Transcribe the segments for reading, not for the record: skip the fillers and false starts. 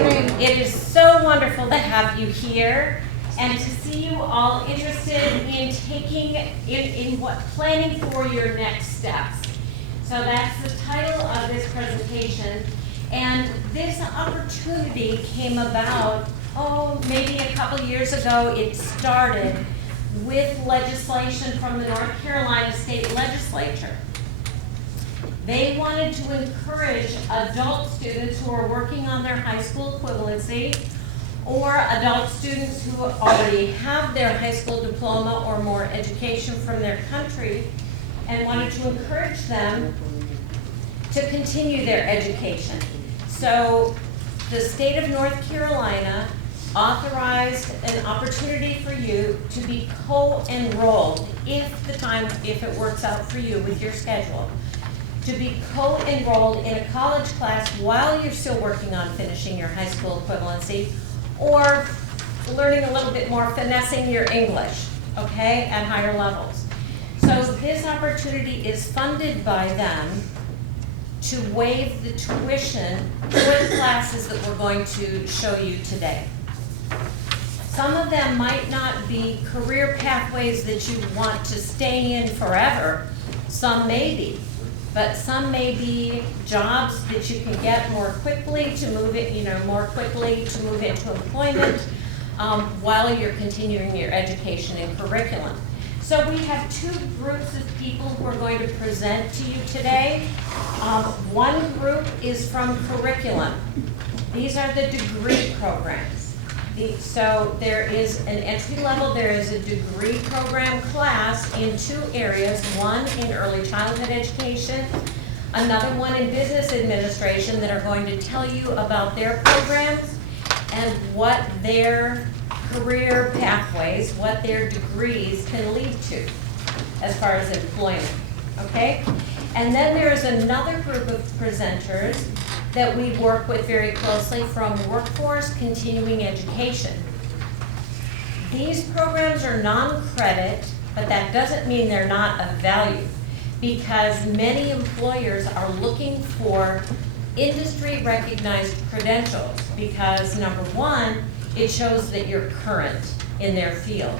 morning. It is so wonderful to have you here and to see you all interested in planning for your next steps. So that's the title of this presentation. And this opportunity came about, maybe a couple years ago. It started with legislation from the North Carolina State Legislature. They wanted to encourage adult students who are working on their high school equivalency or adult students who already have their high school diploma or more education from their country, and wanted to encourage them to continue their education. So the state of North Carolina authorized an opportunity for you to be co-enrolled if it works out for you with your schedule, to be co-enrolled in a college class while you're still working on finishing your high school equivalency or learning a little bit more, finessing your English, okay, at higher levels. So this opportunity is funded by them to waive the tuition for the classes that we're going to show you today. Some of them might not be career pathways that you want to stay in forever. Some may be. But some may be jobs that you can get more quickly to move it, more quickly to move into employment while you're continuing your education and curriculum. So we have two groups of people who are going to present to you today. One group is from curriculum. These are the degree programs. So there is an entry level, there is a degree program class in two areas, one in early childhood education, another one in business administration, that are going to tell you about their programs and what their career pathways, what their degrees can lead to as far as employment, okay? And then there is another group of presenters that we work with very closely from workforce continuing education. These programs are non-credit, but that doesn't mean they're not of value, because many employers are looking for industry recognized credentials because, number one, it shows that you're current in their field.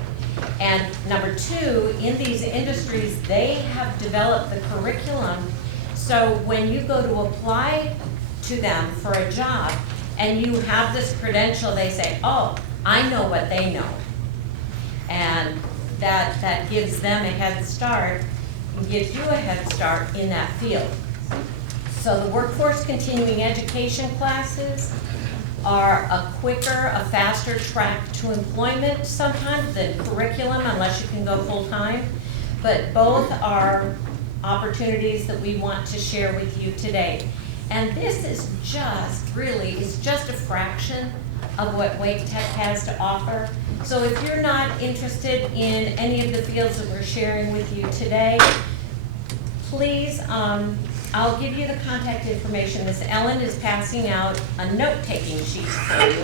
And number two, in these industries, they have developed the curriculum, so when you go to apply to them for a job and you have this credential, they say, oh, I know what they know. And that gives them a head start and gives you a head start in that field. So the workforce continuing education classes are a quicker, a faster track to employment sometimes than curriculum, unless you can go full-time. But both are opportunities that we want to share with you today. And this is just a fraction of what Wake Tech has to offer. So if you're not interested in any of the fields that we're sharing with you today, please, I'll give you the contact information. Miss Ellen is passing out a note-taking sheet for you.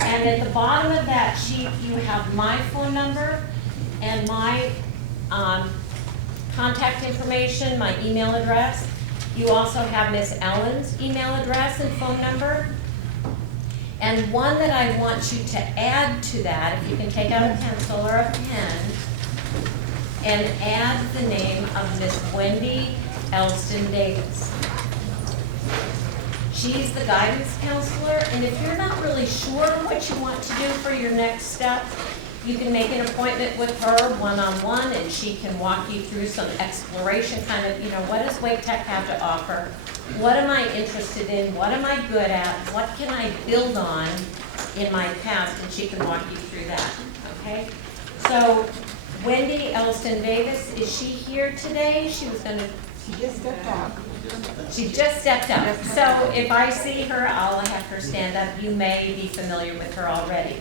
And at the bottom of that sheet, you have my phone number and my contact information, my email address. You also have Miss Ellen's email address and phone number. And one that I want you to add to that, if you can take out a pencil or a pen, and add the name of Miss Wendy Elston Davis. She's the guidance counselor, and if you're not really sure what you want to do for your next step, you can make an appointment with her one-on-one, and she can walk you through some exploration, kind of, what does Wake Tech have to offer? What am I interested in? What am I good at? What can I build on in my past? And she can walk you through that, okay? So Wendy Elston Davis, is she here today? She just stepped out. She just stepped up. So if I see her, I'll have her stand up. You may be familiar with her already.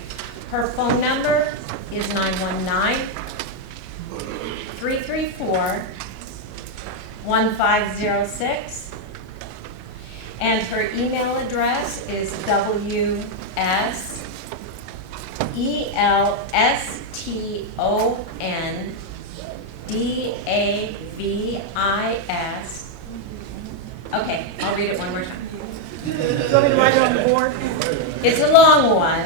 Her phone number is 919-334-1506. And her email address is WSTONDAVIS. Okay, I'll read it one more time. Do you want me to write it on the board? It's a long one,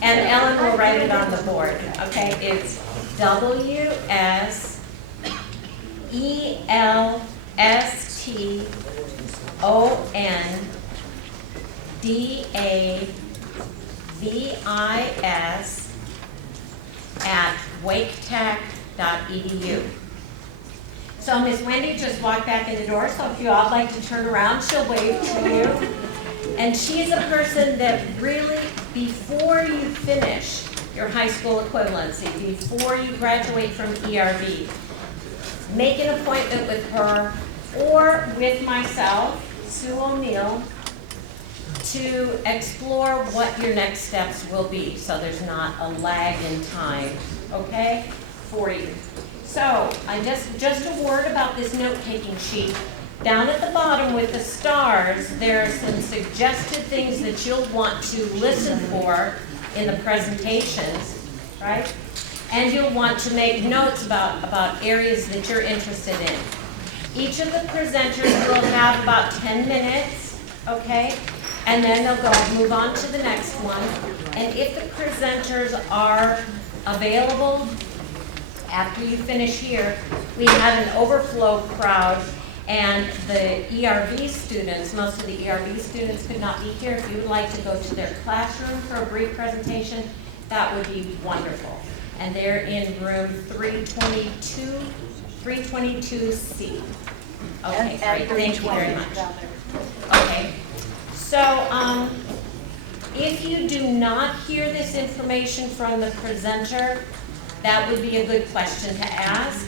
and Ellen will write it on the board, okay? It's WSELSTONDAVIS@waketech.edu. So Miss Wendy just walked back in the door, so if you all like to turn around, she'll wave to you. And she's a person that really, before you finish your high school equivalency, before you graduate from ERB, make an appointment with her or with myself, Sue O'Neill, to explore what your next steps will be, so there's not a lag in time, okay, for you. So, just a word about this note-taking sheet. Down at the bottom with the stars, there are some suggested things that you'll want to listen for in the presentations, right? And you'll want to make notes about areas that you're interested in. Each of the presenters will have about 10 minutes, okay? And then they'll move on to the next one. And if the presenters are available after you finish here, we had an overflow crowd, and the ERV students, most of the ERV students could not be here. If you would like to go to their classroom for a brief presentation, that would be wonderful. And they're in room 322C. Okay, great, thank you very much. Okay, so if you do not hear this information from the presenter, that would be a good question to ask.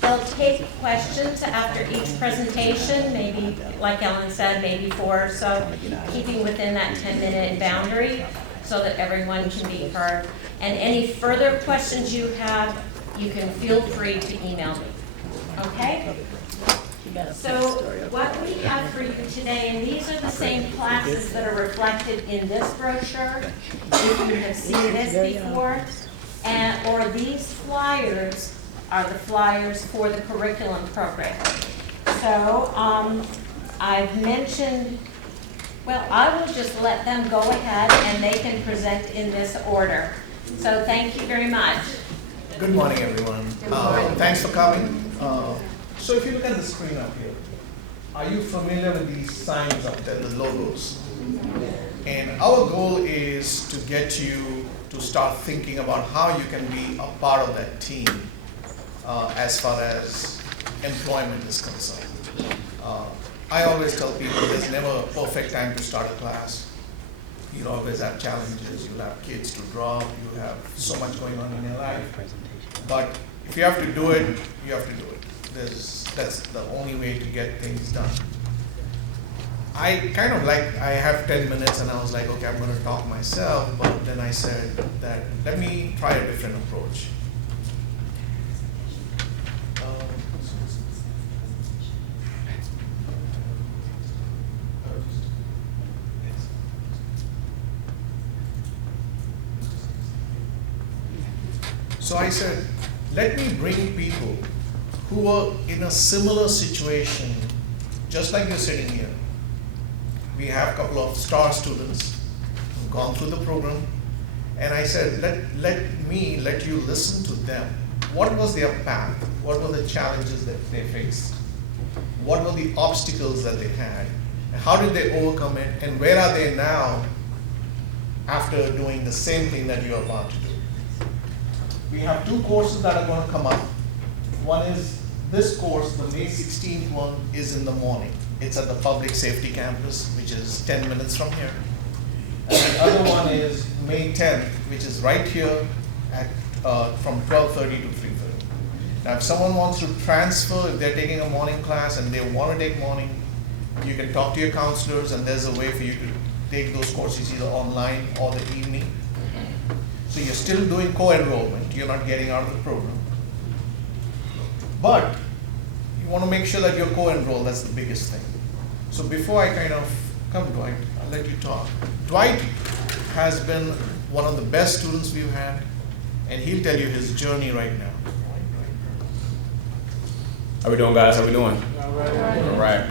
They'll take questions after each presentation, maybe, like Ellen said, maybe 4 or so, keeping within that 10-minute boundary so that everyone can be heard. And any further questions you have, you can feel free to email me, okay? So what we have for you today, and these are the same classes that are reflected in this brochure, if you have seen this before, or these flyers are the flyers for the curriculum program. So I've mentioned, well, I will just let them go ahead and they can present in this order. So thank you very much. Good morning, everyone. Thanks for coming. So if you look at the screen up here, are you familiar with these signs up there, the logos? And our goal is to get you to start thinking about how you can be a part of that team as far as employment is concerned. I always tell people there's never a perfect time to start a class. You'll always have challenges, you'll have kids to drop, you have so much going on in your life. But if you have to do it, you have to do it. That's the only way to get things done. I have 10 minutes and I was like, okay, I'm going to talk myself, but then I said that let me try a different approach. So I said, let me bring people who are in a similar situation, just like you're sitting here. We have a couple of star students who've gone through the program, and I said, let me let you listen to them. What was their path? What were the challenges that they faced? What were the obstacles that they had? And how did they overcome it? And where are they now after doing the same thing that you're about to do? We have 2 courses that are going to come up. One is this course, the May 16th one, is in the morning. It's at the public safety campus, which is 10 minutes from here. And the other one is May 10th, which is right here at from 12:30 to 3:30. Now, if someone wants to transfer, if they're taking a morning class and they want to take morning, you can talk to your counselors, and there's a way for you to take those courses either online or the evening. So you're still doing co-enrollment, you're not getting out of the program. But you want to make sure that you're co-enrolled, that's the biggest thing. So before I kind of come, Dwight, I'll let you talk. Dwight has been one of the best students we've had, and he'll tell you his journey right now. How we doing, guys? How we doing? All right.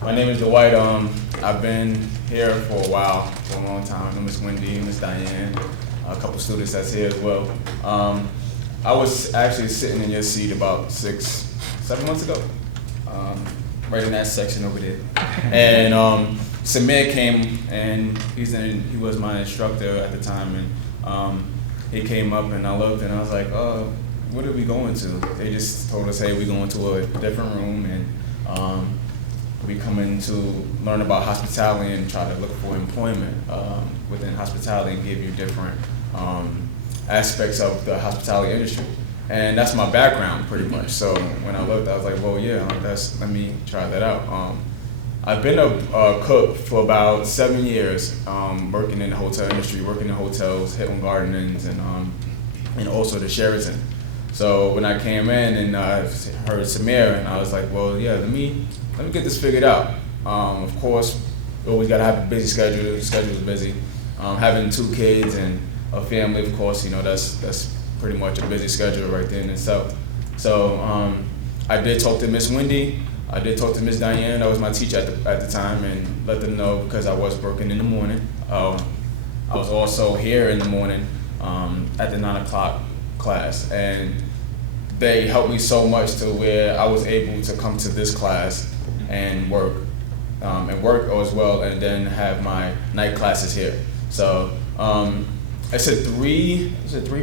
My name is Dwight. I've been here for a while, for a long time. I'm Miss Wendy, Miss Diane, a couple students that's here as well. I was actually sitting in your seat about 6-7 months ago, right in that section over there. And Samir came, and he was my instructor at the time, and he came up, and I looked, and I was like, oh, what are we going to? They just told us, hey, we're going to a different room, and we come in to learn about hospitality and try to look for employment within hospitality and give you different aspects of the hospitality industry. And that's my background pretty much. So when I looked, I was like, well, yeah, let me try that out. I've been a cook for about 7 years, working in the hotel industry, working in hotels, Hilton Garden Inns, and also the Sheraton. So when I came in and I heard Samir, and I was like, well, yeah, let me get this figured out. Of course, you always gotta have a busy schedule. The schedule's busy. Having 2 kids and a family, of course, that's pretty much a busy schedule right there in itself. So I did talk to Miss Wendy. I did talk to Miss Diane. That was my teacher at the time, and let them know because I was working in the morning. I was also here in the morning at the 9 o'clock class, and they helped me so much to where I was able to come to this class and work as well, and then have my night classes here. So I said 3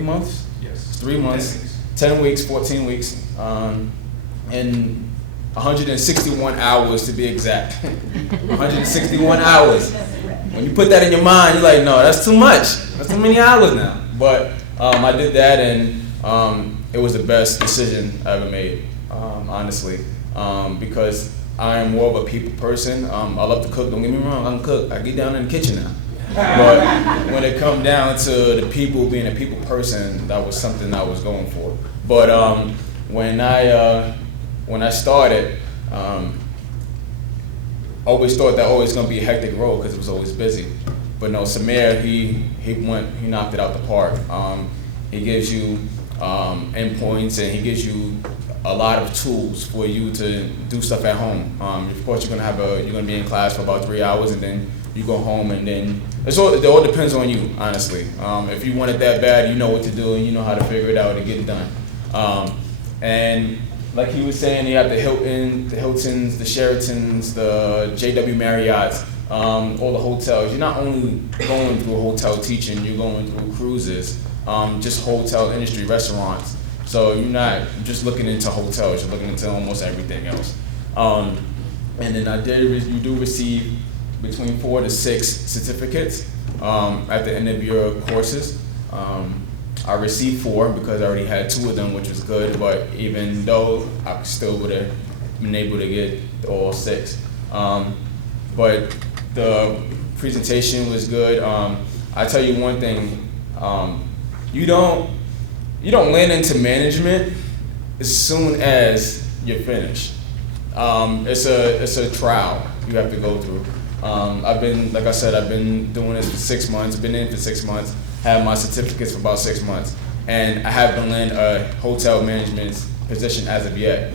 months? Yes. It's 3 months, 10 weeks, 14 weeks, and 161 hours to be exact. 161 hours. When you put that in your mind, you're like, no, that's too much. That's too many hours now. But I did that, and it was the best decision I ever made, honestly, because I am more of a people person. I love to cook. Don't get me wrong, I can cook. I get down in the kitchen now. But when it come down to the people, being a people person, that was something I was going for. But when I started, I always thought that always gonna be a hectic road because it was always busy. But no, Samir, he knocked it out the park. He gives you endpoints, and he gives you a lot of tools for you to do stuff at home. Of course, you're gonna be in class for about 3 hours, and then you go home, and then it all depends on you, honestly. If you want it that bad, you know what to do, and you know how to figure it out to get it done. And like he was saying, you have the Hiltons, the Sheratons, the JW Marriotts, all the hotels. You're not only going through hotel teaching, you're going through cruises, just hotel industry, restaurants. So you're not just looking into hotels, you're looking into almost everything else. And then you do receive between 4 to 6 certificates at the end of your courses. I received 4 because I already had 2 of them, which was good, but even though I still would have been able to get all 6. But the presentation was good. I tell you one thing, you don't land into management as soon as you're finished. It's a trial you have to go through. I've been doing this for 6 months, been in for 6 months, had my certificates for about 6 months, and I haven't landed a hotel management position as of yet.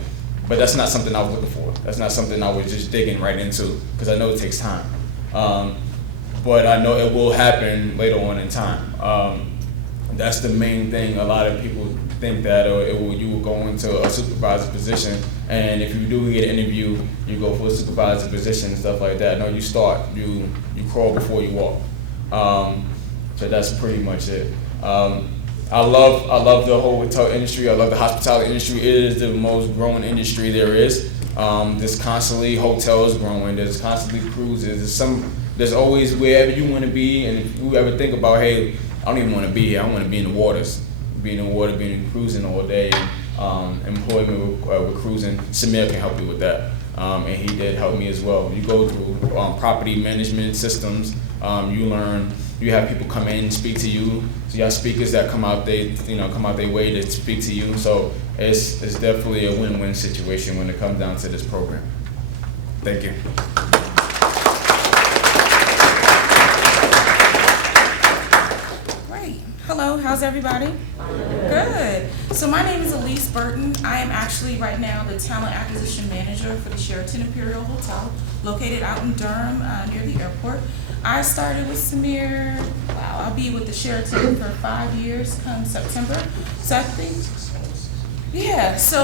But that's not something I was looking for. That's not something I was just digging right into, because I know it takes time. But I know it will happen later on in time. That's the main thing. A lot of people think that you will go into a supervisor position, and if you do get an interview, you go for a supervisor position and stuff like that. No, you start. You crawl before you walk. So that's pretty much it. I love the whole hotel industry. I love the hospitality industry. It is the most growing industry there is. There's constantly hotels growing. There's constantly cruises. There's always wherever you want to be. And if you ever think about, hey, I don't even want to be here. I want to be in the waters. Being in the water, being in cruising all day, employment with cruising. Samir can help you with that. And he did help me as well. You go through property management systems. You learn. You have people come in and speak to you. So you have speakers that come out their way to speak to you. So it's definitely a win-win situation when it comes down to this program. Thank you. Great. Hello, how's everybody? Good. So my name is Elise Burton. I am actually right now the talent acquisition manager for the Sheraton Imperial Hotel, located out in Durham, near the airport. I started with Samir, wow, I'll be with the Sheraton for 5 years come September. So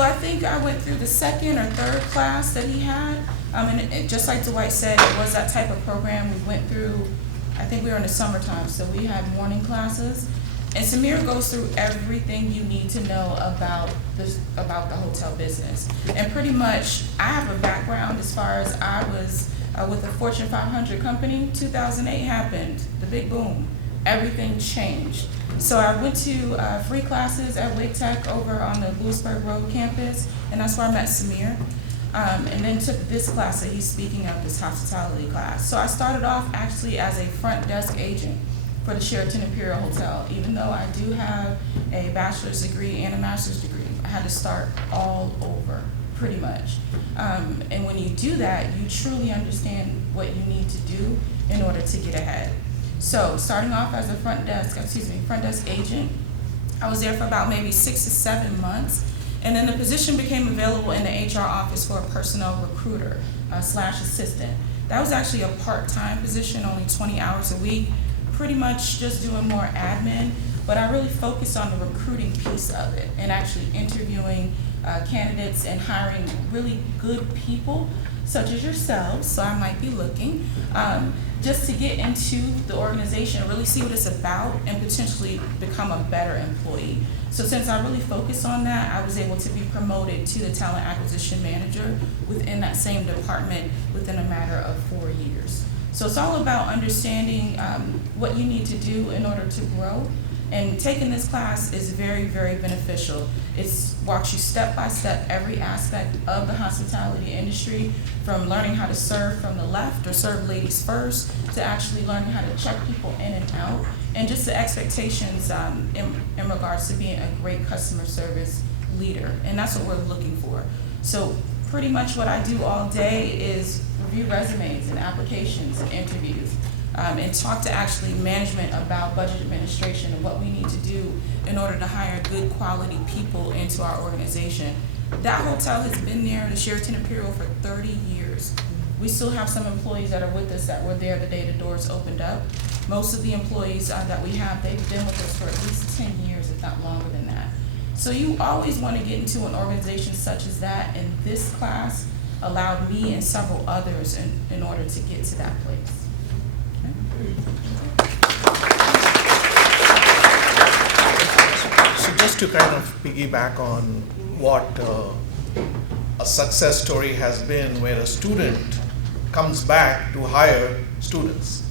I think I went through the second or third class that he had. And just like Dwight said, it was that type of program we went through. I think we were in the summertime, so we had morning classes. And Samir goes through everything you need to know about the hotel business. And pretty much, I have a background as far as I was with a Fortune 500 company. 2008 happened, the big boom. Everything changed. So I went to free classes at Wake Tech over on the Lewisburg Road campus, and that's where I met Samir. And then took this class that he's speaking of, this hospitality class. So I started off actually as a front desk agent for the Sheraton Imperial Hotel. Even though I do have a bachelor's degree and a master's degree, I had to start all over, pretty much. And when you do that, you truly understand what you need to do in order to get ahead. So starting off as a front desk agent, I was there for about maybe 6 to 7 months. And then the position became available in the HR office for a personnel recruiter / assistant. That was actually a part-time position, only 20 hours a week, pretty much just doing more admin, but I really focused on the recruiting piece of it and actually interviewing candidates and hiring really good people, such as yourselves, so I might be looking, just to get into the organization, really see what it's about, and potentially become a better employee. So since I really focused on that, I was able to be promoted to the talent acquisition manager within that same department within a matter of 4 years. So it's all about understanding what you need to do in order to grow. And taking this class is very, very beneficial. It walks you step by step every aspect of the hospitality industry, from learning how to serve from the left or serve ladies first, to actually learning how to check people in and out, and just the expectations in regards to being a great customer service leader. And that's what we're looking for. So pretty much what I do all day is review resumes and applications and interviews. And talk to actually management about budget administration and what we need to do in order to hire good quality people into our organization. That hotel has been there, the Sheraton Imperial, for 30 years. We still have some employees that are with us that were there the day the doors opened up. Most of the employees that we have, they've been with us for at least 10 years, if not longer than that. So you always want to get into an organization such as that, and this class allowed me and several others in order to get to that place. So just to kind of piggyback on what a success story has been, where a student comes back to hire students.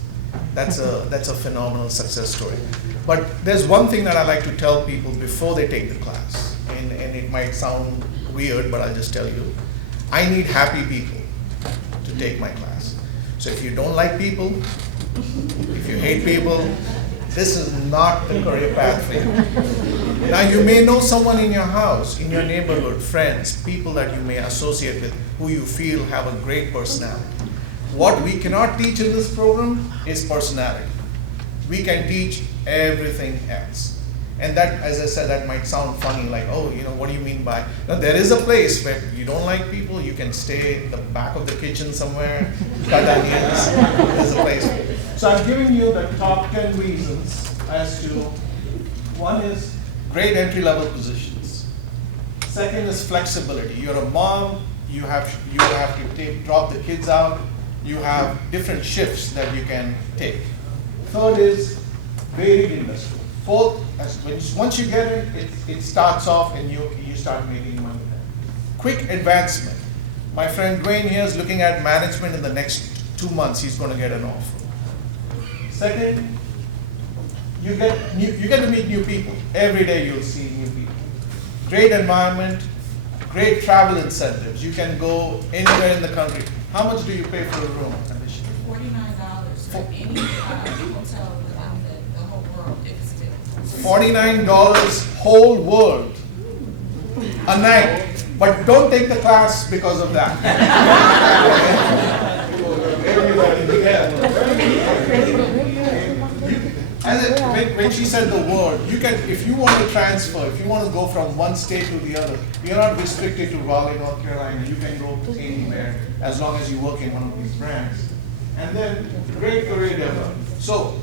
That's a phenomenal success story. But there's one thing that I like to tell people before they take the class, and it might sound weird, but I'll just tell you. I need happy people to take my class. So if you don't like people, if you hate people, this is not the career path for you. Now you may know someone in your house, in your neighborhood, friends, people that you may associate with who you feel have a great personality. What we cannot teach in this program is personality. We can teach everything else. And that, as I said, that might sound funny, like, oh, what do you mean by? Now, there is a place where you don't like people, you can stay in the back of the kitchen somewhere, cut onions. There's a place. So I'm giving you the top 10 reasons as to, one is great entry-level positions. Second is flexibility. You're a mom, you have to drop the kids out, you have different shifts that you can take. Third is varied industry. Fourth, once you get it, it starts off and you start making money. Quick advancement. My friend Dwayne here is looking at management in the next 2 months. He's going to get an offer. Second, you get to meet new people. Every day you'll see new people. Great environment, great travel incentives. You can go anywhere in the country. How much do you pay for a room? $49 for any hotel within the whole world. $49 whole world a night. But don't take the class because of that. When she said the word, you can, if you want to transfer, if you want to go from one state to the other, you're not restricted to Raleigh, North Carolina. You can go anywhere as long as you work in one of these brands. And then great career development. So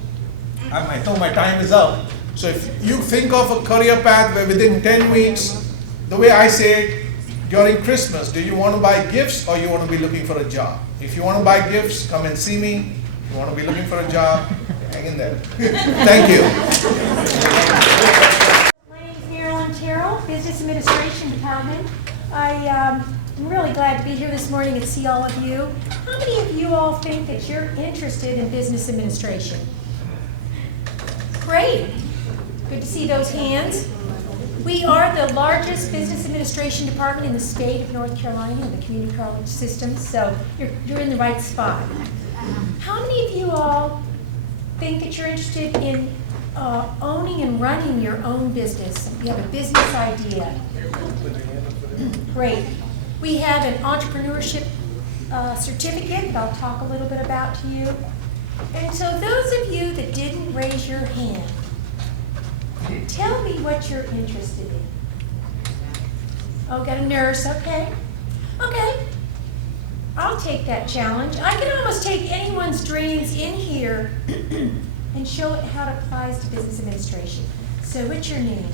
I know my time is up. So if you think of a career path where within 10 weeks, the way I say it, during Christmas, do you want to buy gifts or you want to be looking for a job? If you want to buy gifts, come and see me. If you want to be looking for a job, hang in there. Thank you. My name is Marilyn Terrell, Business Administration Department. I'm really glad to be here this morning and see all of you. How many of you all think that you're interested in business administration? Great. Good to see those hands. We are the largest business administration department in the state of North Carolina in the community college system, so you're in the right spot. How many of you all think that you're interested in owning and running your own business? You have a business idea. Great. We have an entrepreneurship certificate that I'll talk a little bit about to you. And so those of you that didn't raise your hand, tell me what you're interested in. Oh, got a nurse, okay. Okay, I'll take that challenge. I can almost take anyone's dreams in here and show it how it applies to business administration. So what's your name?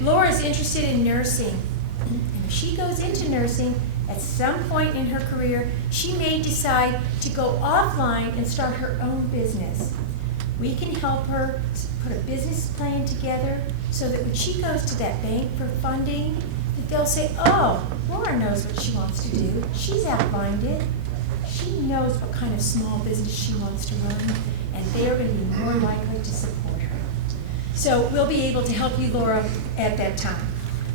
Laura's interested in nursing. And if she goes into nursing, at some point in her career, she may decide to go offline and start her own business. We can help her put a business plan together so that when she goes to that bank for funding, that they'll say, oh, Laura knows what she wants to do. She's outlined it. She knows what kind of small business she wants to run, and they're going to be more likely to support her. So we'll be able to help you, Laura, at that time.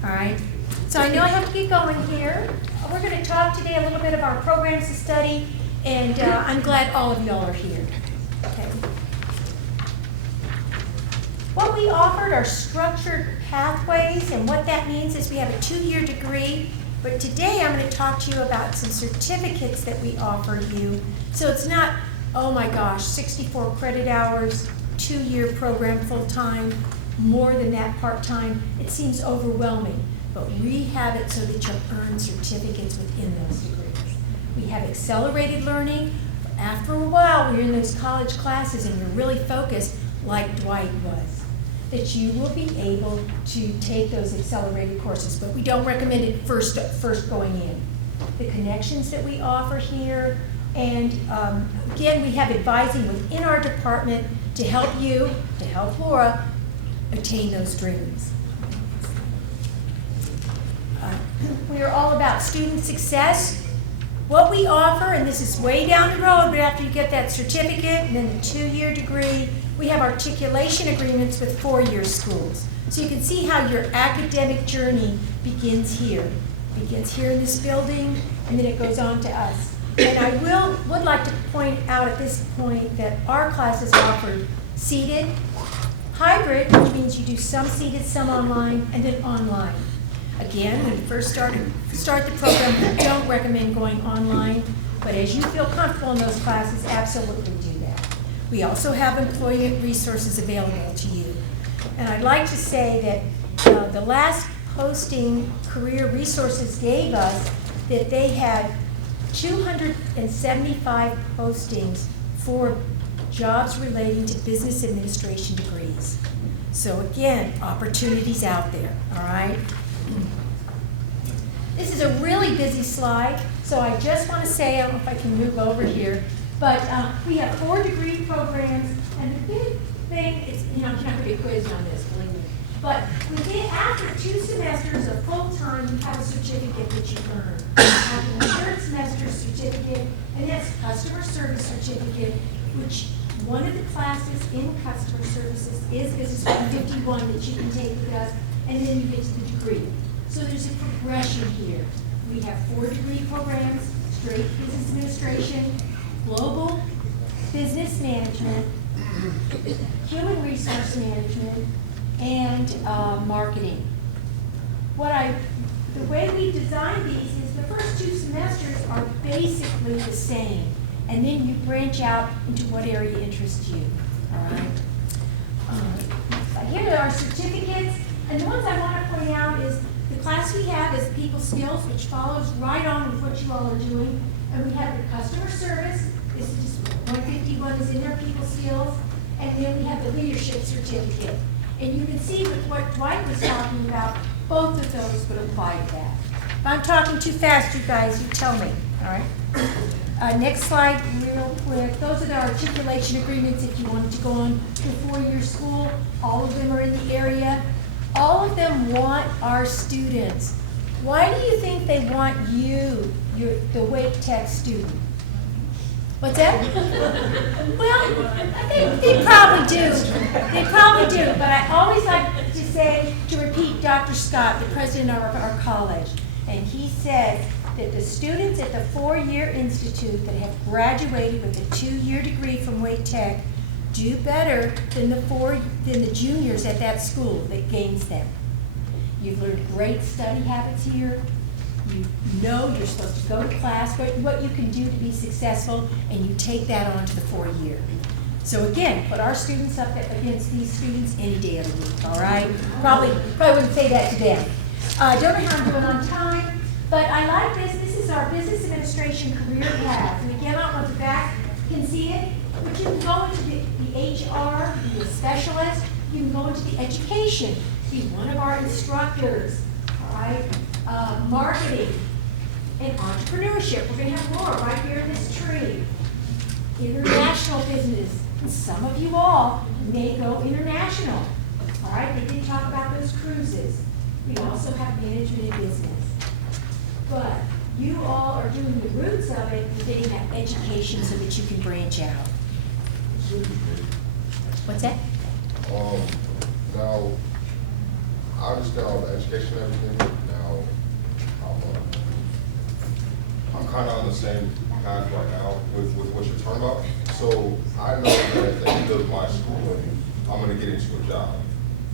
All right? So I know I have to get going here. We're going to talk today a little bit of our programs to study, and I'm glad all of y'all are here. Okay. What we offered are structured pathways, and what that means is we have a 2-year degree, but today I'm going to talk to you about some certificates that we offer you. So it's not, oh my gosh, 64 credit hours, 2-year program full-time, more than that part-time. It seems overwhelming, but we have it so that you'll earn certificates within those degrees. We have accelerated learning. After a while, we're in those college classes and you're really focused like Dwight was, that you will be able to take those accelerated courses, but we don't recommend it first going in. The connections that we offer here, and again, we have advising within our department to help you, to help Laura, attain those dreams. We are all about student success. What we offer, and this is way down the road, but after you get that certificate and then the 2-year degree, we have articulation agreements with 4-year schools. So you can see how your academic journey begins here. It begins here in this building, and then it goes on to us. And I would like to point out at this point that our classes are offered seated, hybrid, which means you do some seated, some online, and then online. Again, when you first start the program, we don't recommend going online, but as you feel comfortable in those classes, absolutely do that. We also have employment resources available to you. And I'd like to say that the last posting Career Resources gave us that they had 275 postings for jobs relating to business administration degrees. So again, opportunities out there, all right? This is a really busy slide, so I just want to say, I don't know if I can move over here, but we have 4 degree programs, and the big thing is, I'm not going to be quizzed on this, believe me, but after 2 semesters of full-time, you have a certificate that you earn. After the 3rd semester certificate, and that's customer service certificate, which one of the classes in customer services is Business 151 that you can take with us, and then you get to the degree. So there's a progression here. We have 4 degree programs: straight business administration, global business management, human resource management, and marketing. The way we design these is the first 2 semesters are basically the same, and then you branch out into what area interests you, all right? Here are our certificates, and the ones I want to point out is the class we have is people skills, which follows right on with what you all are doing, and we have the customer service. This is just 151 is in their people skills, and then we have the leadership certificate. And you can see with what Dwight was talking about, both of those would apply to that. If I'm talking too fast, you guys, you tell me, all right? Next slide, real quick. Those are the articulation agreements if you wanted to go on to a four-year school. All of them are in the area. All of them want our students. Why do you think they want you, the Wake Tech student? What's that? Well, they probably do. They probably do. But I always like to say, to repeat Dr. Scott, the president of our college, and he says that the students at the four-year institute that have graduated with a two-year degree from Wake Tech do better than the juniors at that school that gains them. You've learned great study habits here. You know you're supposed to go to class, what you can do to be successful, and you take that on to the four-year. So again, put our students up against these students any day of the week, all right? Probably wouldn't say that to them. Don't know how I'm doing on time, but I like this. This is our Business Administration Career Path. And again, I don't know if the back can see it, but you can go into the HR, be a specialist. You can go into the education, be one of our instructors, all right? Marketing and entrepreneurship. We're going to have more right here in this tree. International business. And some of you all may go international. All right, they did talk about those cruises. We also have management and business. But you all are doing the roots of it and getting that education so that you can branch out. What's that? Now, I understand all the education and everything. Now, I'm kind of on the same path right now with what you're talking about. So I know that at the end of my schooling, I'm going to get into a job.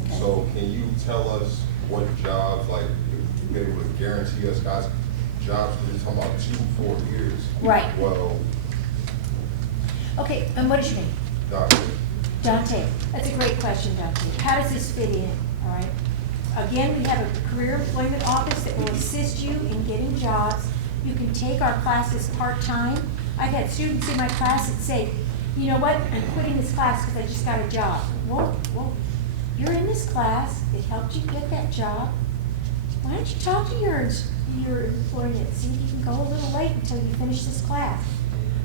Okay. So can you tell us what jobs, like, if you able to guarantee us guys jobs, we're talking about 2-4 years. Right. Well, Okay, and what is your name? Doctor. Dante. That's a great question, Dante. How does this fit in, all right? Again, we have a career employment office that will assist you in getting jobs. You can take our classes part-time. I've had students in my class that say, you know what, I'm quitting this class because I just got a job. Well, you're in this class. It helped you get that job. Why don't you talk to your employer and see if you can go a little late until you finish this class.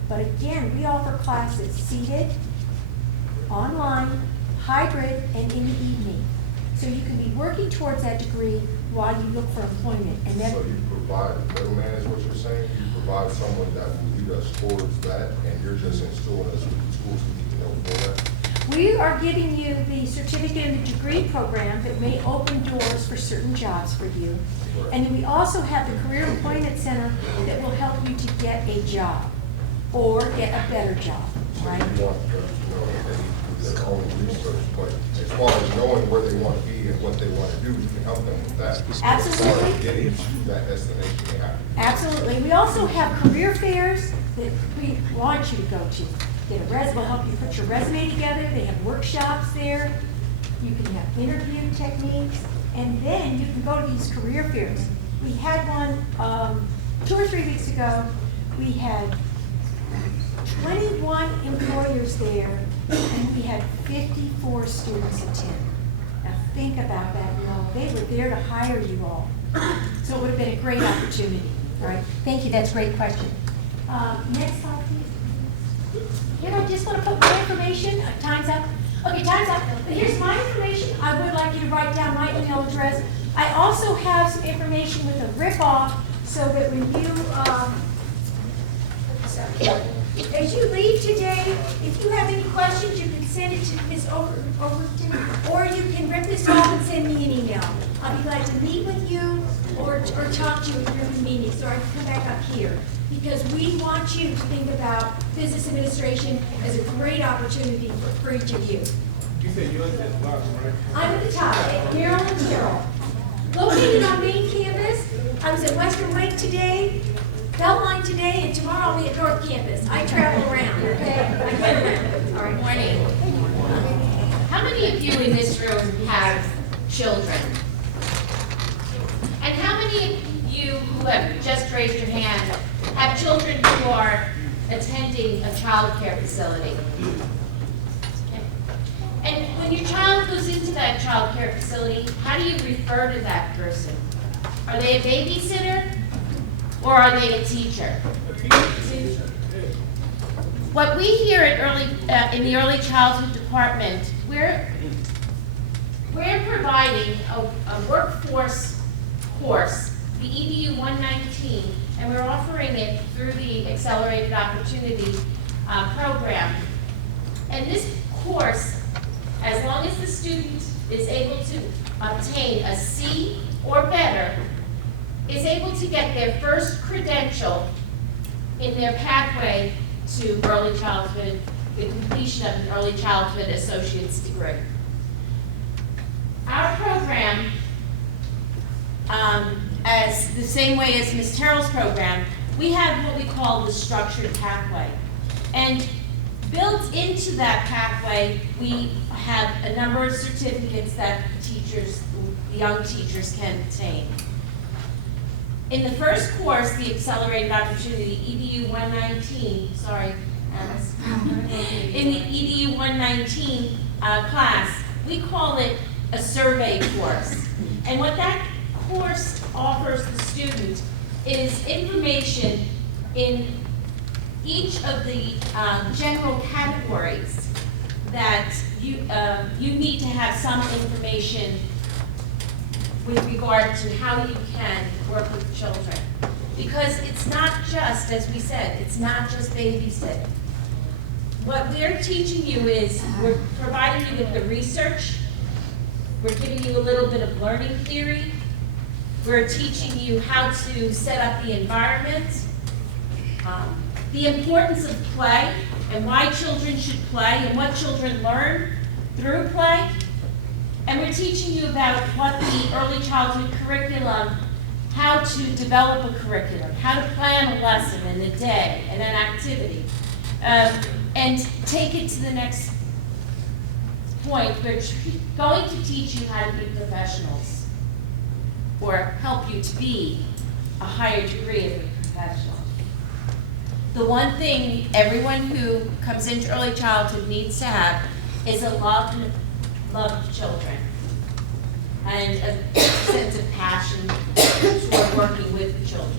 But again, we offer classes seated, online, hybrid, and in the evening. So you can be working towards that degree while you look for employment. And then, So you provide a middleman is what you're saying? You provide someone that will lead us towards that, and you're just instilling us with the tools we need to know for that? we are giving you the certificate in the degree program that may open doors for certain jobs for you. And then we also have the Career Employment Center that will help you to get a job or get a better job, right? You want them to know that they need to do their own research, but as far as knowing where they want to be and what they want to do, you can help them with that. Absolutely. As far as getting to that destination they have. Absolutely. We also have career fairs that we want you to go to. Get a we'll help you put your resume together. They have workshops there. You can have interview techniques, and then you can go to these career fairs. We had one 2 or 3 weeks ago. We had 21 employers there, and we had 54 students attend. Now think about that, you all. They were there to hire you all. So it would have been a great opportunity. All right, thank you, that's a great question. Next slide, please. You know, I just want to put my information, time's up. Okay, time's up, but here's my information. I would like you to write down my email address. I also have some information with a rip-off, so that when you, as you leave today, if you have any questions, you can send it to Ms. Overton, or you can rip this off and send me an email. I'll be glad to meet with you or talk to you at your convenience, or I can come back up here. Because we want you to think about business administration as a great opportunity for each of you. You said yours is at the bottom, right? I'm at the top, at Carroll and Carroll. Located on main campus, I was at Western Wake today, Beltline today, and tomorrow I'll be at North Campus. I travel around, okay? I get around. All right, morning. How How many of you in this room have children? And how many of you who have just raised your hand have children who are attending a child care facility? Okay. And when your child goes into that child care facility, how do you refer to that person? Are they a babysitter or are they a teacher? What we here at in the early childhood department, we're providing a workforce course, the EDU 119, and we're offering it through the Accelerated Opportunity program. And this course, as long as the student is able to obtain a C or better, is able to get their first credential in their pathway to early childhood, the completion of an early childhood associate's degree. Our program, as the same way as Ms. Terrell's program, we have what we call the structured pathway. And built into that pathway, we have a number of certificates that teachers, young teachers can obtain. In the first course, the Accelerated Opportunity, EDU 119, sorry, Alice. In the EDU 119 class, we call it a survey course. And what that course offers the student is information in each of the general categories that you need to have some information with regard to how you can work with children. Because it's not just, as we said, it's not just babysitting. What we're teaching you is, we're providing you with the research, we're giving you a little bit of learning theory, we're teaching you how to set up the environment, the importance of play, and why children should play, and what children learn through play. And we're teaching you about what the early childhood curriculum, how to develop a curriculum, how to plan a lesson in a day and an activity, and take it to the next point. We're going to teach you how to be professionals, or help you to be a higher degree of a professional. The one thing everyone who comes into early childhood needs to have is a love of children and a sense of passion toward working with the children.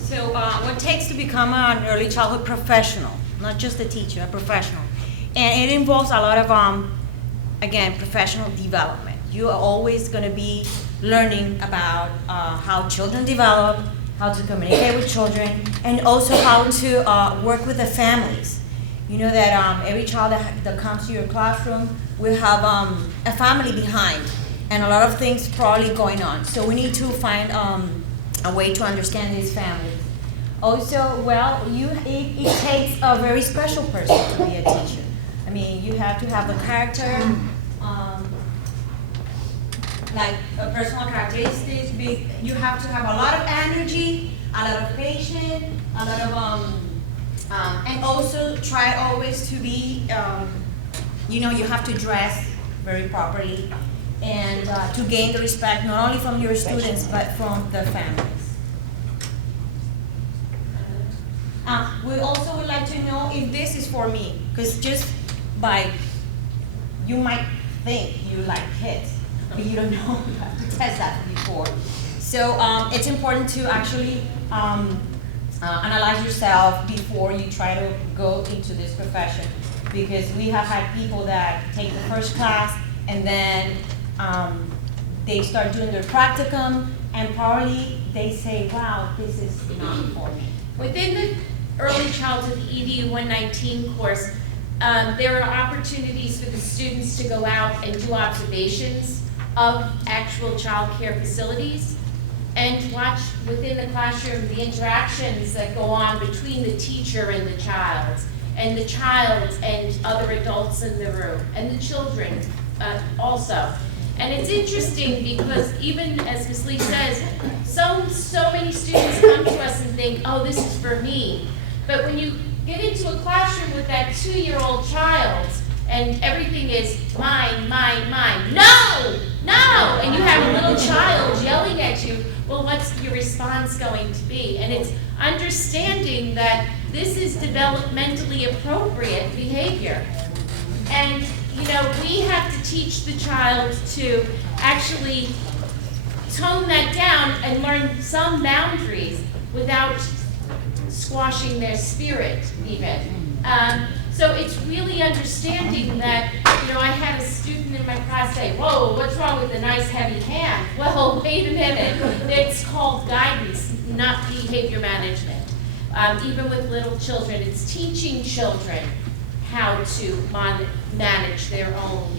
So what it takes to become an early childhood professional, not just a teacher, a professional. And it involves a lot of, again, professional development. You are always going to be learning about how children develop, how to communicate with children, and also how to work with the families. You know that every child that comes to your classroom will have a family behind, and a lot of things probably going on. So we need to find a way to understand these families. Also, well, it takes a very special person to be a teacher. I mean, you have to have the character, like personal characteristics. You have to have a lot of energy, a lot of patience, a lot of, and also try always to be, you know, you have to dress very properly, and to gain the respect not only from your students but from the families. We also would like to know if this is for me, because just by, you might think you like kids, but you don't know, you have to test that before. So it's important to actually analyze yourself before you try to go into this profession, because we have had people that take the first class and then they start doing their practicum, and probably they say, wow, this is not for me. Within the early childhood EDU 119 course, there are opportunities for the students to go out and do observations of actual child care facilities and watch within the classroom the interactions that go on between the teacher and the child and other adults in the room, and the children also. And it's interesting because even as Ms. Lee says, so many students come to us and think, oh, this is for me. But when you get into a classroom with that 2-year-old child and everything is mine, mine, mine, no, no, and you have a little child yelling at you, well, what's your response going to be? And it's understanding that this is developmentally appropriate behavior. And, you know, we have to teach the child to actually tone that down and learn some boundaries without squashing their spirit even. So it's really understanding that, you know, I had a student in my class say, whoa, what's wrong with the nice heavy hand? Well, wait a minute, it's called guidance, not behavior management. Even with little children, it's teaching children how to manage their own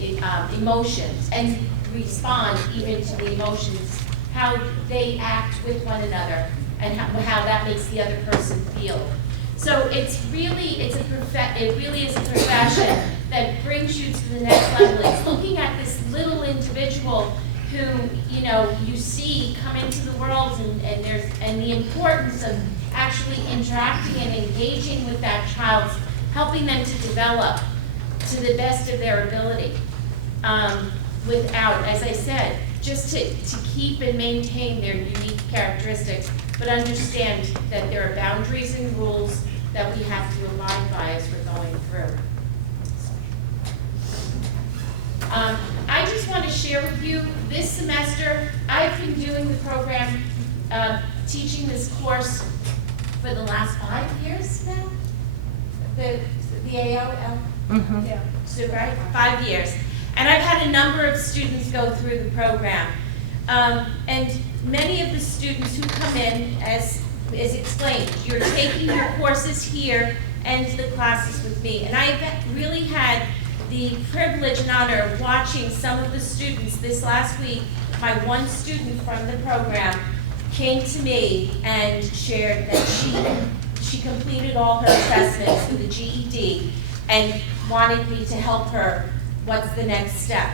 emotions and respond even to the emotions, how they act with one another and how that makes the other person feel. So it really is a profession that brings you to the next level. It's looking at this little individual who, you know, you see come into the world and the importance of actually interacting and engaging with that child, helping them to develop to the best of their ability, without, as I said, just to keep and maintain their unique characteristics, but understand that there are boundaries and rules that we have to abide by as we're going through. I just want to share with you, this semester, I've been doing the program, teaching this course for the last 5 years now. The AOL? Mm-hmm. Yeah. So, right, 5 years. And I've had a number of students go through the program. And many of the students who come in, as is explained, you're taking your courses here and the classes with me. And I've really had the privilege and honor of watching some of the students this last week. My one student from the program came to me and shared that she completed all her assessments for the GED and wanted me to help her. What's the next step?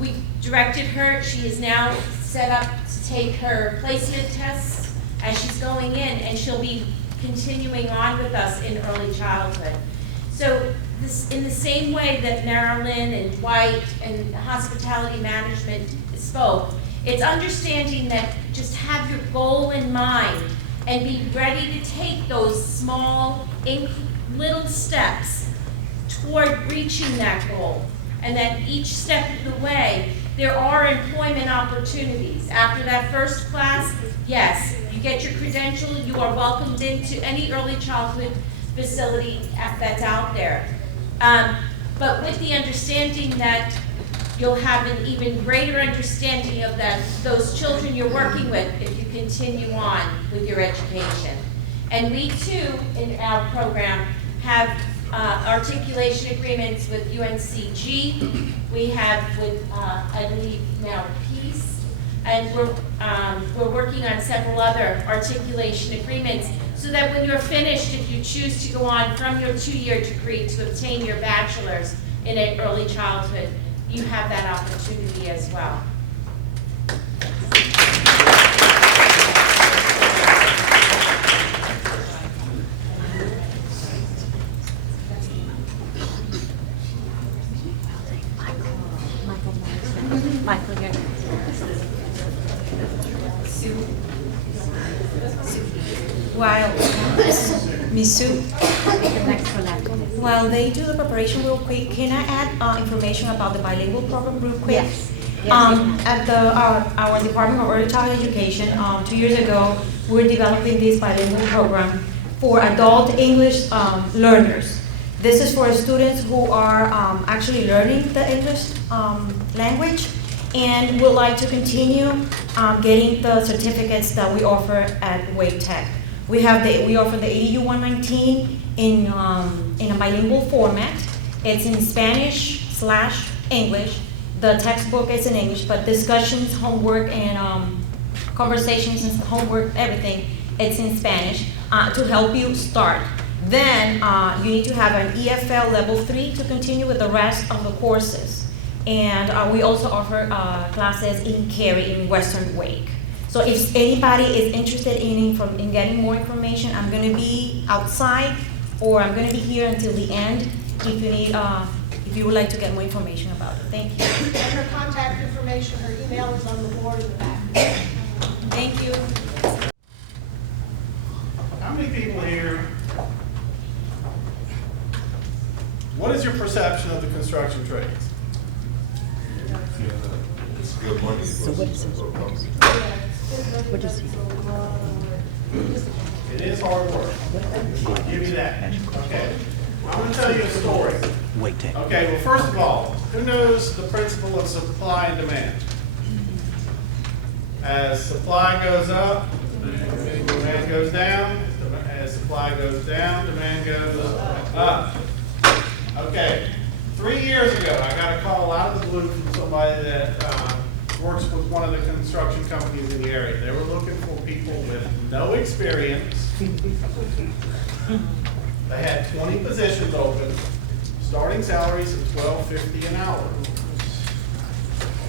We directed her. She is now set up to take her placement tests as she's going in, and she'll be continuing on with us in early childhood. So this, in the same way that Marilyn and Dwight and hospitality management spoke, it's understanding that just have your goal in mind and be ready to take those small, little steps toward reaching that goal. And that each step of the way, there are employment opportunities. After that first class, yes, you get your credential, you are welcomed into any early childhood facility that's out there. But with the understanding that you'll have an even greater understanding of those children you're working with if you continue on with your education. And we too, in our program, have articulation agreements with UNCG. We have with, I believe now, Peace, and we're working on several other articulation agreements so that when you're finished, if you choose to go on from your 2-year degree to obtain your bachelor's in early childhood, you have that opportunity as well. Michael, here. While Miss Sue, while they do the preparation real quick, can I add information about the bilingual program real quick? Yes. At our Department of Early Childhood Education, 2 years ago, we were developing this bilingual program for adult English learners. This is for students who are actually learning the English language and would like to continue getting the certificates that we offer at Wake Tech. We offer the ADU 119 in a bilingual format. It's in Spanish/English. The textbook is in English, but discussions, homework, and conversations and homework, everything, it's in Spanish to help you start. Then you need to have an EFL level 3 to continue with the rest of the courses. And we also offer classes in Cary in Western Wake. So if anybody is interested in getting more information, I'm gonna be outside, or I'm gonna be here until the end if you need, if you would like to get more information about it. Thank you. And her contact information, her email is on the board in the back. Thank you. How many people here, what is your perception of the construction trades? It's good money. So what is It is hard work. I'll give you that. Okay. I'm going to tell you a story. Okay, well, first of all, who knows the principle of supply and demand? As supply goes up, demand goes down. As supply goes down, demand goes up. Okay, 3 years ago, I got a call out of the blue from somebody that works with one of the construction companies in the area. They were looking for people with no experience. They had 20 positions open, starting salaries of $12.50 an hour.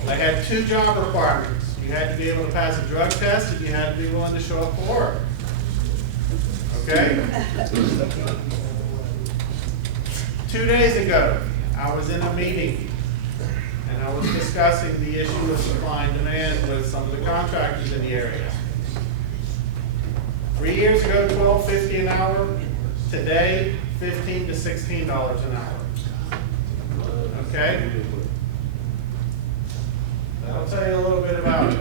They had 2 job requirements. You had to be able to pass a drug test, and you had to be willing to show up for work. Okay? 2 days ago, I was in a meeting, and I was discussing the issue of supply and demand with some of the contractors in the area. 3 years ago, $12.50 an hour. Today, $15 to $16 an hour. Okay? I'll tell you a little bit about it.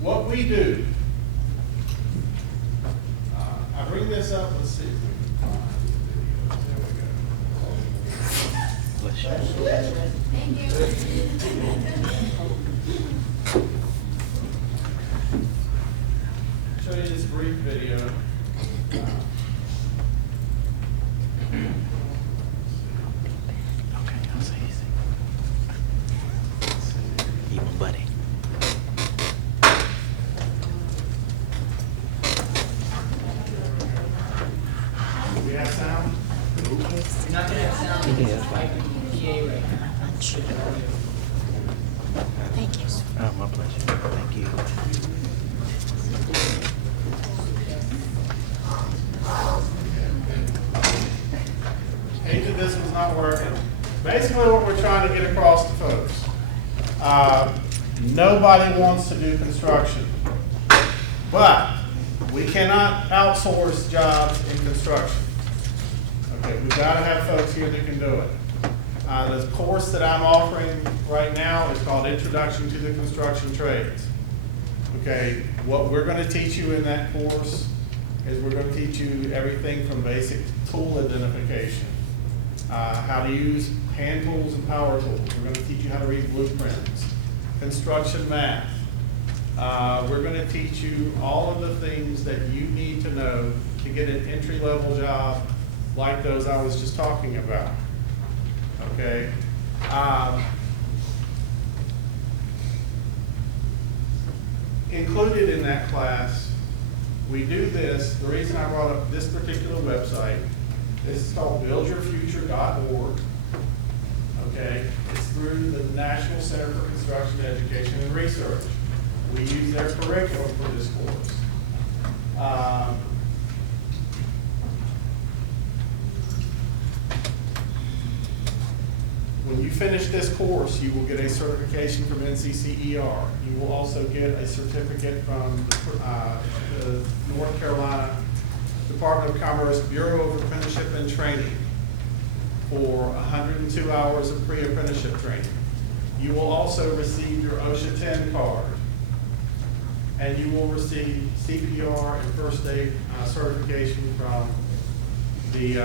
What we do, I bring this up, let's see. Show you this brief video. Okay, I'll say easy. You my buddy. We have sound? Thank you. Oh, my pleasure. Thank you. Hate that this was not working. Basically what we're trying to get across to folks. Nobody wants to do construction. But we cannot outsource jobs in construction. Okay, we've got to have folks here that can do it. The course that I'm offering right now is called Introduction to the Construction Trades. Okay, what we're going to teach you in that course is we're going to teach you everything from basic tool identification, how to use hand tools and power tools. We're going to teach you how to read blueprints, construction math. We're going to teach you all of the things that you need to know to get an entry-level job like those I was just talking about. Okay. Included in that class, we do this. The reason I brought up this particular website, this is called buildyourfuture.org. Okay, it's through the National Center for Construction Education and Research. We use their curriculum for this course. When you finish this course, you will get a certification from NCCER. You will also get a certificate from the North Carolina Department of Commerce Bureau of Apprenticeship and Training for 102 hours of pre-apprenticeship training. You will also receive your OSHA 10 card, and you will receive CPR and first aid certification from the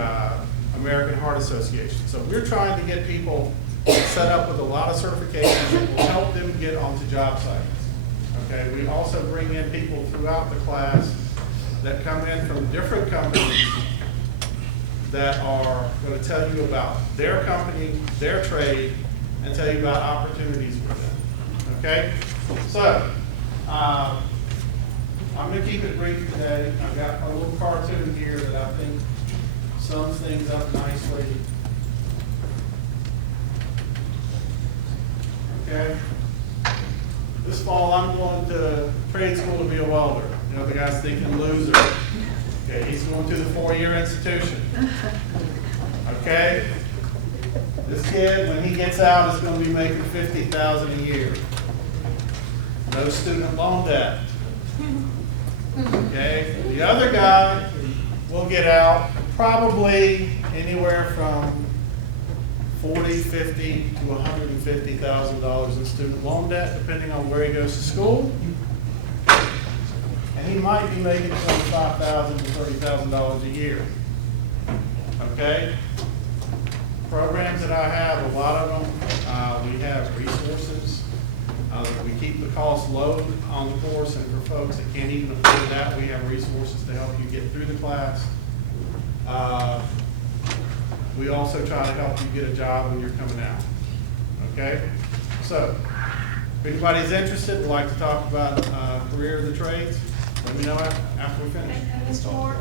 American Heart Association. So we're trying to get people set up with a lot of certifications that will help them get onto job sites. Okay, we also bring in people throughout the class that come in from different companies that are going to tell you about their company, their trade, and tell you about opportunities with them. Okay? So, I'm going to keep it brief today. I've got a little cartoon here that I think sums things up nicely. Okay? This fall, I'm going to trade school to be a welder. You know, the guy's thinking loser. Okay, he's going to the 4-year institution. Okay? This kid, when he gets out, is going to be making $50,000 a year. No student loan debt. Okay? The other guy will get out probably anywhere from $40,000, $50,000 to $150,000 in student loan debt, depending on where he goes to school. And he might be making $25,000 to $30,000 a year. Okay? Programs that I have, a lot of them, we have resources. We keep the cost low on the course, and for folks that can't even afford that, we have resources to help you get through the class. We also try to help you get a job when you're coming out. Okay? So, if anybody's interested, would like to talk about career of the trades, let me know after we finish. And Mr. Moore,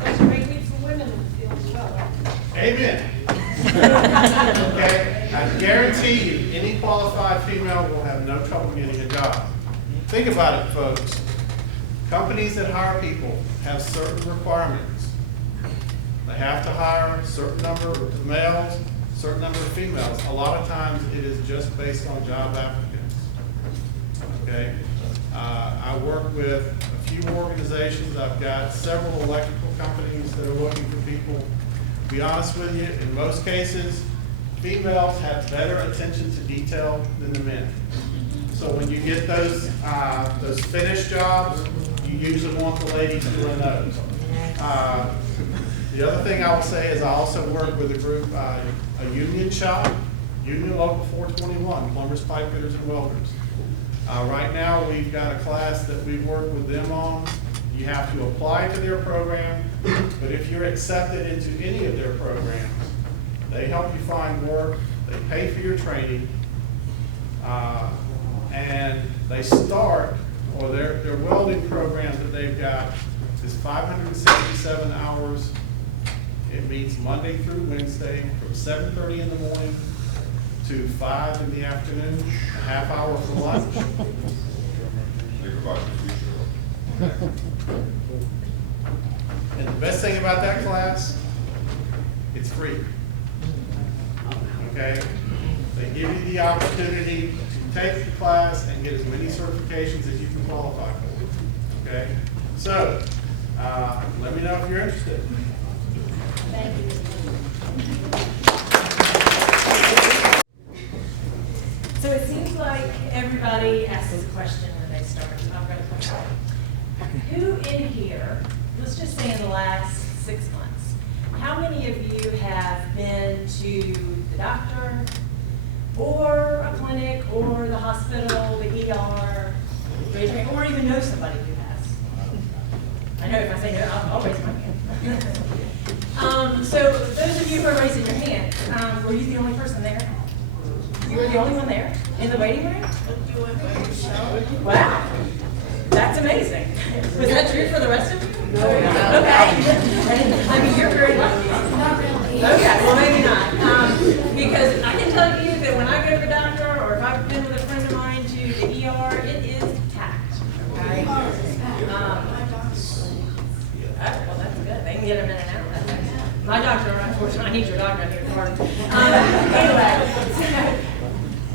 there's a great need for women in the field as well, right? Amen. Okay? I guarantee you, any qualified female will have no trouble getting a job. Think about it, folks. Companies that hire people have certain requirements. They have to hire a certain number of males, a certain number of females. A lot of times it is just based on job applicants. Okay? I work with a few organizations. I've got several electrical companies that are looking for people. To be honest with you, in most cases, females have better attention to detail than the men. So when you get those finished jobs, you usually want the ladies doing those. The other thing I will say is I also work with a group, a union shop, Union Local 421, plumbers, pipe fitters, and welders. Right now, we've got a class that we work with them on. You have to apply to their program, but if you're accepted into any of their programs, they help you find work, they pay for your training, and they start, or their welding program that they've got is 567 hours. It meets Monday through Wednesday from 7:30 in the morning to 5 in the afternoon, a half hour for lunch. Think about the future. And the best thing about that class, it's free. Okay? They give you the opportunity to take the class and get as many certifications as you can qualify for. Okay? So, let me know if you're interested. Thank you. So it seems like everybody asks this question when they start. I've got a question. Who in here, let's just say in the last 6 months, how many of you have been to the doctor or a clinic or the hospital, the ER, or even know somebody who has? I know if I say no, I'll raise my hand. So those of you who are raising your hand, were you the only person there? You were the only one there in the waiting room? Wow, that's amazing. Was that true for the rest of you? No. Okay. I mean, you're very lucky. Not really. Okay, well maybe not. Because I can tell you that when I go to the doctor or if I've been with a friend of mine to the ER, it is packed. Okay. Well, that's good. They can get them in and out. That's excellent. My doctor, unfortunately, I need your doctor in here tomorrow.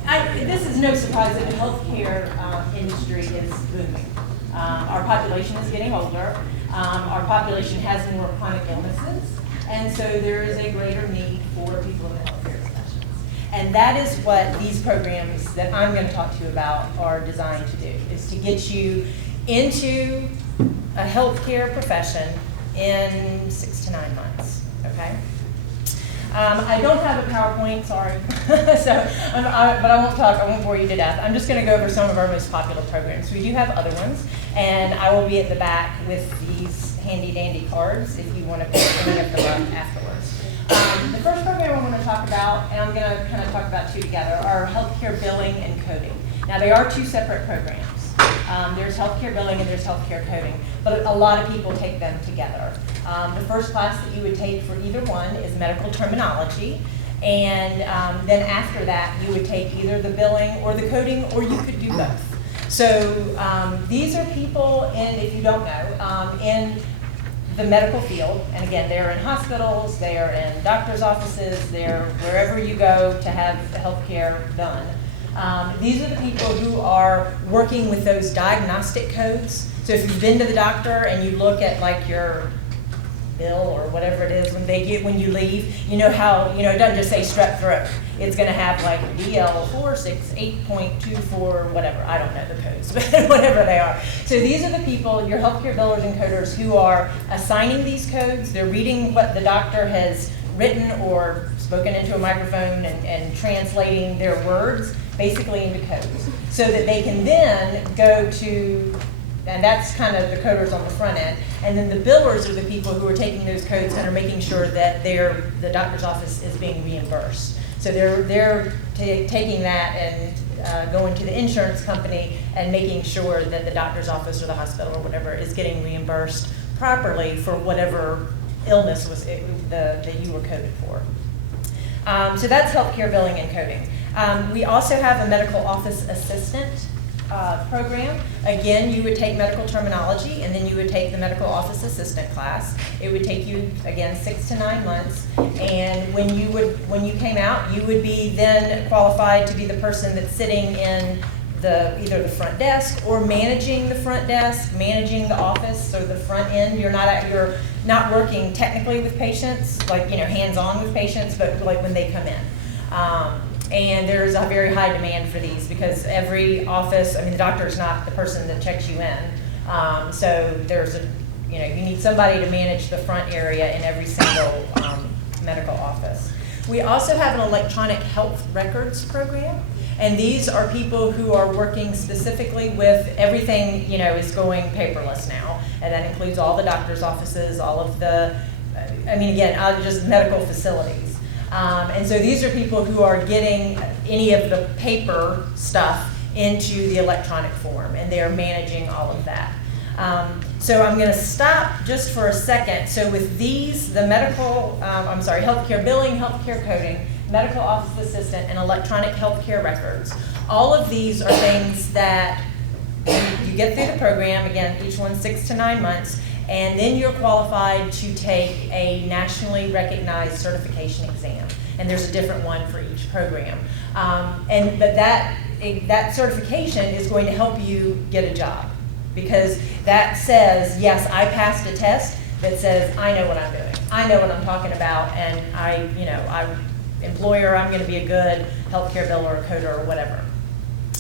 Anyway, this is no surprise that the healthcare industry is booming. Our population is getting older. Our population has more chronic illnesses, and so there is a greater need for people in the healthcare professions. And that is what these programs that I'm going to talk to you about are designed to do, is to get you into a healthcare profession in 6 to 9 months, okay? I don't have a PowerPoint, sorry. But I won't bore you to death. I'm just going to go over some of our most popular programs. We do have other ones, and I will be at the back with these handy dandy cards if you want to pick any of them up afterwards. The first program I want to talk about, and I'm going to kind of talk about two together, are healthcare billing and coding. Now, they are two separate programs. There's healthcare billing and there's healthcare coding, but a lot of people take them together. The first class that you would take for either one is medical terminology, And then after that, you would take either the billing or the coding, or you could do both. So these are people in, if you don't know, in the medical field. And again, they're in hospitals, they're in doctor's offices, they're wherever you go to have healthcare done. These are the people who are working with those diagnostic codes. So if you've been to the doctor and you look at like your bill or whatever it is when you leave, you know how, it doesn't just say strep throat. It's gonna have like DL 468.24, whatever, I don't know the codes, but whatever they are. So these are the people, your healthcare billers and coders, who are assigning these codes. They're reading what the doctor has written or spoken into a microphone and translating their words basically into codes, so that they can then go to, and that's kind of the coders on the front end, and then the billers are the people who are taking those codes and are making sure that the doctor's office is being reimbursed. So they're taking that and going to the insurance company and making sure that the doctor's office or the hospital or whatever is getting reimbursed properly for whatever illness was that you were coded for. So that's healthcare billing and coding. We also have a medical office assistant program. Again, you would take medical terminology, and then you would take the medical office assistant class. It would take you, again, 6 to 9 months. And when you came out, you would be then qualified to be the person that's sitting in either the front desk or managing the front desk, managing the office or the front end. You're not working technically with patients, like hands-on with patients, but like when they come in. And there's a very high demand for these because every office, the doctor's not the person that checks you in. So there's you need somebody to manage the front area in every single medical office. We also have an electronic health records program. And these are people who are working specifically with everything, is going paperless now. And that includes all the doctor's offices, all of the, just medical facilities. And so these are people who are getting any of the paper stuff into the electronic form, and they're managing all of that. So I'm going to stop just for a second. So with these, the healthcare billing, healthcare coding, medical office assistant, and electronic healthcare records, all of these are things that you get through the program. Again, each one 6 to 9 months. And then you're qualified to take a nationally recognized certification exam. And there's a different one for each program. But that certification is going to help you get a job, because that says, yes, I passed a test that says I know what I'm doing. I know what I'm talking about, and I'm employer, I'm going to be a good healthcare biller or coder or whatever.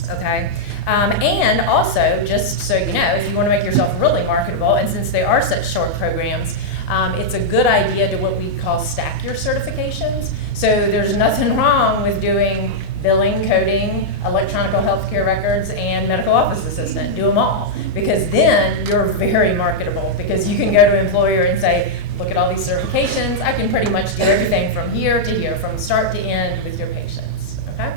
Okay? And also, just so you know, if you want to make yourself really marketable, and since they are such short programs, it's a good idea to what we call stack your certifications. So there's nothing wrong with doing billing, coding, electronic healthcare records, and medical office assistant. Do them all, because then you're very marketable, because you can go to an employer and say, look at all these certifications, I can pretty much do everything from here to here, from start to end with your patients. Okay?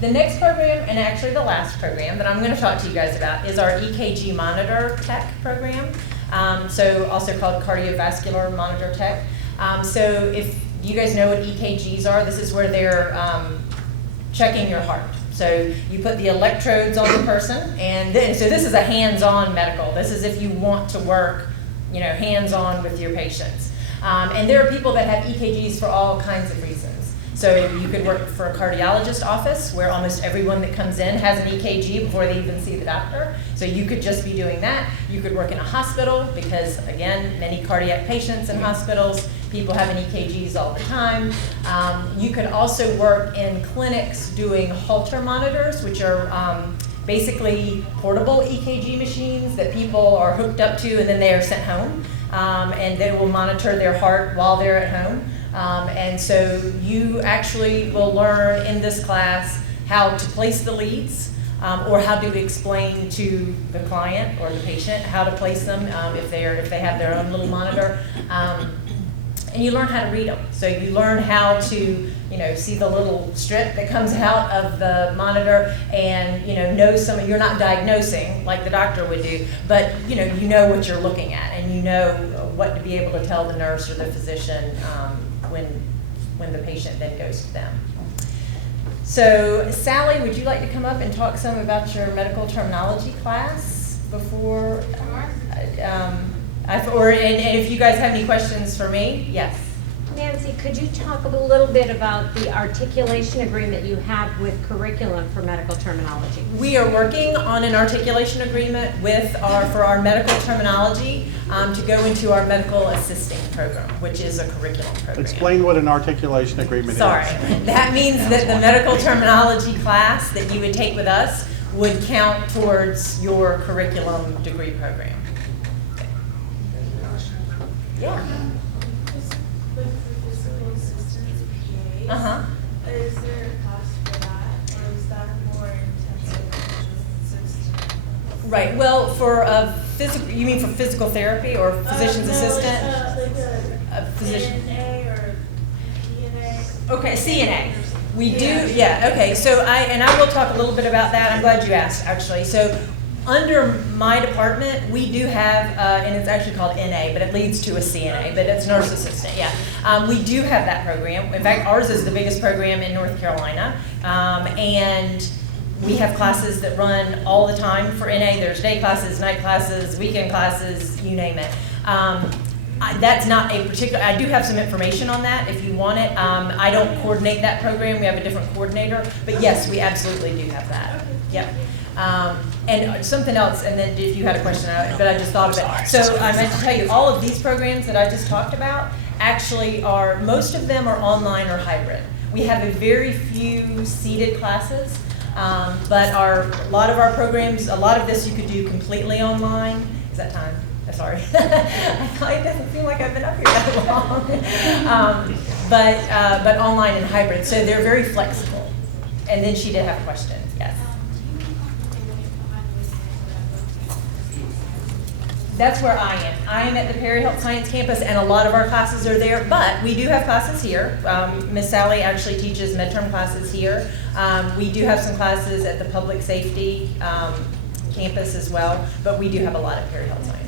The next program, and actually the last program that I'm going to talk to you guys about, is our EKG Monitor Tech program, so also called Cardiovascular Monitor Tech. So if you guys know what EKGs are, this is where they're checking your heart. So you put the electrodes on the person, and then, so this is a hands-on medical. This is if you want to work, hands-on with your patients. And there are people that have EKGs for all kinds of reasons. So you could work for a cardiologist office, where almost everyone that comes in has an EKG before they even see the doctor. So you could just be doing that. You could work in a hospital, because again, many cardiac patients in hospitals, people having EKGs all the time. You could also work in clinics doing Holter monitors, which are basically portable EKG machines that people are hooked up to, and then they are sent home. And they will monitor their heart while they're at home. And so you actually will learn in this class how to place the leads, or how to explain to the client or the patient how to place them if they have their own little monitor. And you learn how to read them. So you learn how to see the little strip that comes out of the monitor, and know you're not diagnosing like the doctor would do, but you know what you're looking at, and you know what to be able to tell the nurse or the physician when when the patient then goes to them. So Sally, would you like to come up and talk some about your medical terminology class before? And if you guys have any questions for me, yes. Nancy, could you talk a little bit about the articulation agreement you have with curriculum for medical terminology? We are working on an articulation agreement for our medical terminology to go into our medical assisting program, which is a curriculum program. Explain what an articulation agreement is. Sorry, that means that the medical terminology class that you would take with us would count towards your curriculum degree program. Yeah. Uh-huh. Is there a cost for that, or is that more intensive than assistant? Right, well, for you mean for physical therapy or physician's assistant? Like A physician. CNA or DNA? Okay, CNA. We do, yeah, okay, so I will talk a little bit about that. I'm glad you asked, actually. So under my department, we do have, and it's actually called NA, but it leads to a CNA, but it's nurse assistant, yeah. We do have that program. In fact, ours is the biggest program in North Carolina. And we have classes that run all the time for NA. There's day classes, night classes, weekend classes, you name it. That's not a particular, I do have some information on that if you want it. I don't coordinate that program, we have a different coordinator, but yes, we absolutely do have that. Yep. And something else, and then if you had a question, but I just thought of it. So I meant to tell you, all of these programs that I just talked about actually are, most of them are online or hybrid. We have a very few seated classes, but a lot of our programs, a lot of this you could do completely online. Is that time? Sorry. It doesn't seem like I've been up here that long. But online and hybrid, so they're very flexible. And then she did have a question, yes. That's where I am. I am at the Perry Health Science Campus, and a lot of our classes are there, but we do have classes here. Miss Sally actually teaches midterm classes here. We do have some classes at the public safety campus as well, but we do have a lot at Perry Health Science.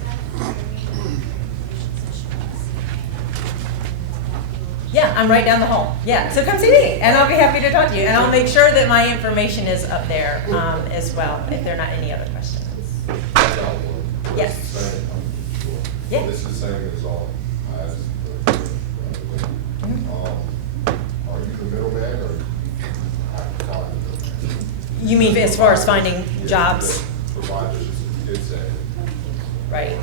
Yeah, I'm right down the hall. Yeah, so come see me, and I'll be happy to talk to you, and I'll make sure that my information is up there as well, if there are not any other questions. Yes. Yeah. This is the same as all I asked. Are you the middleman, or have to find the middleman? You mean as far as finding jobs? Providers, you did say. Right.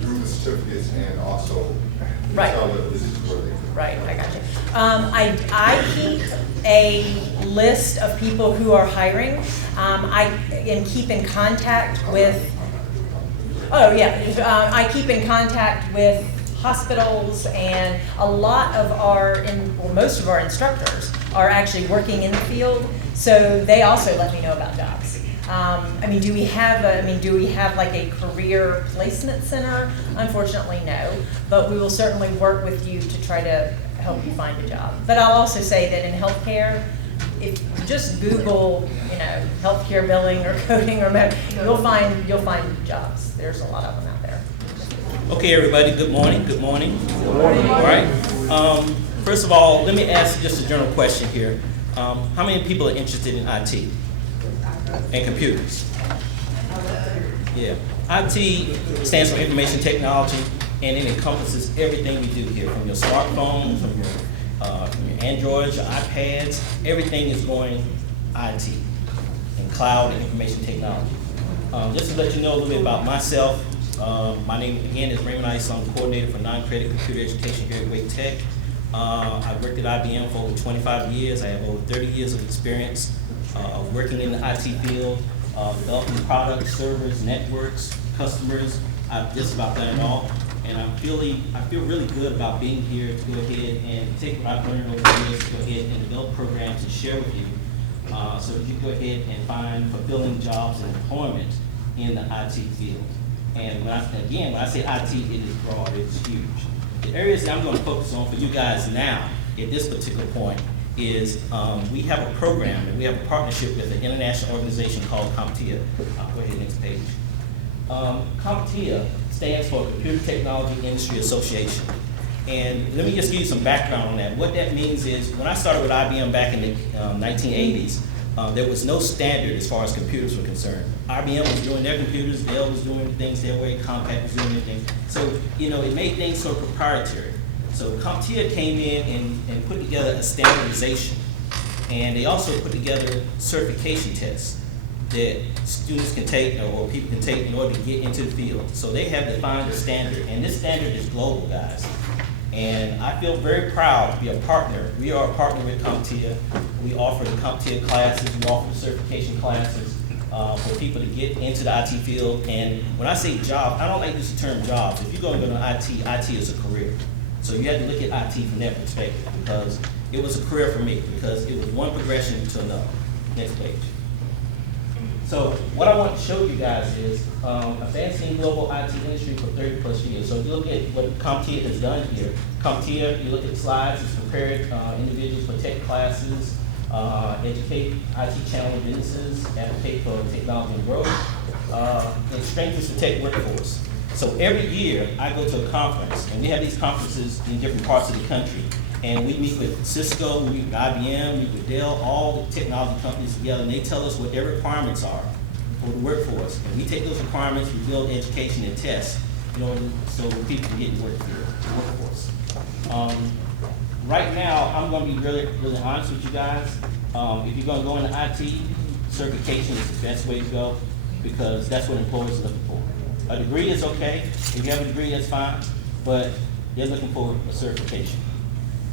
You do the certificates and also Right. tell them this is where they go. Right, I got you. I keep a list of people who are hiring. I keep in contact with, I keep in contact with hospitals, and a lot of most of our instructors are actually working in the field, so they also let me know about jobs. Do we have like a career placement center? Unfortunately, no, but we will certainly work with you to try to help you find a job. But I'll also say that in healthcare, if you just Google, healthcare billing or coding or you'll find jobs. There's a lot of them out there. Okay, everybody, good morning. Good morning. Good morning. All right. First of all, let me ask just a general question here. How many people are interested in IT and computers? Yeah. IT stands for information technology, and it encompasses everything we do here, from your smartphone, from your Androids, your iPads. Everything is going IT and cloud and information technology. Just to let you know a little bit about myself, my name again is Raymond Ice. I'm the coordinator for non-credit computer education here at Wake Tech. I've worked at IBM for over 25 years. I have over 30 years of experience of working in the IT field, developing products, servers, networks, customers. I've just about done it all. And I feel really good about being here to go ahead and take what I've learned over the years to go ahead and develop programs to share with you, so that you go ahead and find fulfilling jobs and employment in the IT field. And when I say IT, it is broad, it's huge. The areas that I'm going to focus on for you guys now, at this particular point, is we have a program and we have a partnership with an international organization called CompTIA. I'll go ahead, next page. CompTIA stands for Computer Technology Industry Association. And let me just give you some background on that. What that means is, when I started with IBM back in the 1980s, there was no standard as far as computers were concerned. IBM was doing their computers, Dell was doing things their way, Compaq was doing their thing. So, it made things sort of proprietary. So CompTIA came in and put together a standardization. And they also put together certification tests that students can take or people can take in order to get into the field. So they have defined a standard, and this standard is global, guys. And I feel very proud to be a partner. We are a partner with CompTIA. We offer the CompTIA classes, we offer the certification classes for people to get into the IT field. And when I say job, I don't like to use the term jobs. If you're going to go to IT is a career. So you have to look at IT from that perspective, because it was a career for me, because it was one progression to another. Next page. So what I want to show you guys is advancing global IT industry for 30 plus years. So if you look at what CompTIA has done here, CompTIA, you look at the slides, it's prepared individuals for tech classes, educate IT channel businesses, advocate for technology and growth, and strengthens the tech workforce. So every year I go to a conference, and we have these conferences in different parts of the country. And we meet with Cisco, we meet with IBM, we meet with Dell, all the technology companies together, and they tell us what their requirements are for the workforce. And we take those requirements, we build education and tests in order so people can get the workforce. Right now, I'm going to be really honest with you guys. If you're going to go into IT, certification is the best way to go, because that's what employers are looking for. A degree is okay. If you have a degree, that's fine, but they're looking for a certification.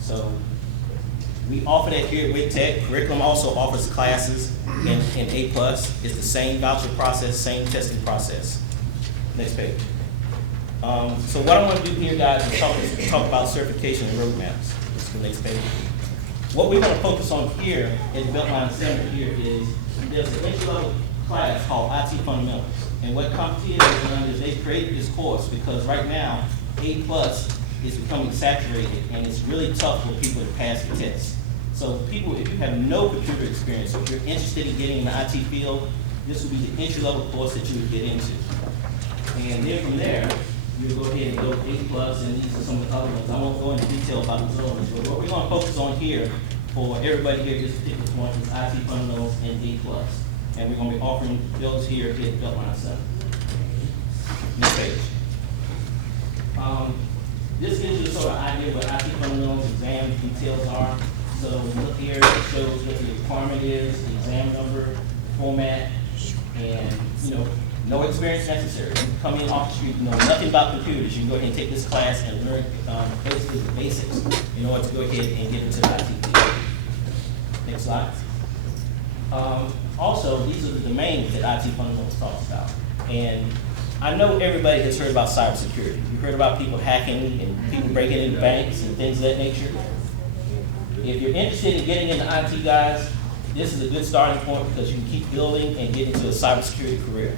So we offer that here at WIC-Tech. Curriculum also offers classes in A+. It's the same voucher process, same testing process. Next page. So what I want to do here, guys, is talk about certification and roadmaps. This is the next page. What we're going to focus on here at the Beltline Center here is there's an entry-level class called IT Fundamentals. And what CompTIA has done is they've created this course because right now, A+ is becoming saturated, and it's really tough for people to pass the test. So people, if you have no computer experience, or if you're interested in getting in the IT field, this would be the entry-level course that you would get into. And then from there, you'll go ahead and go A+, and these are some of the other ones. I won't go into detail about those other ones, but what we're going to focus on here for everybody here at this particular point is IT Fundamentals and A+. And we're going to be offering those here at Beltline Center. Next page. This gives you a sort of idea what IT Fundamentals exam details are. So look here, it shows what the requirement is, the exam number, format, and no experience necessary. You come in off the street, you know nothing about computers. You can go ahead and take this class and learn basically the basics in order to go ahead and get into the IT field. Next slide. Also, these are the domains that IT Fundamentals talks about. And I know everybody has heard about cybersecurity. You've heard about people hacking and people breaking into banks and things of that nature. If you're interested in getting into IT, guys, this is a good starting point because you can keep building and get into a cybersecurity career.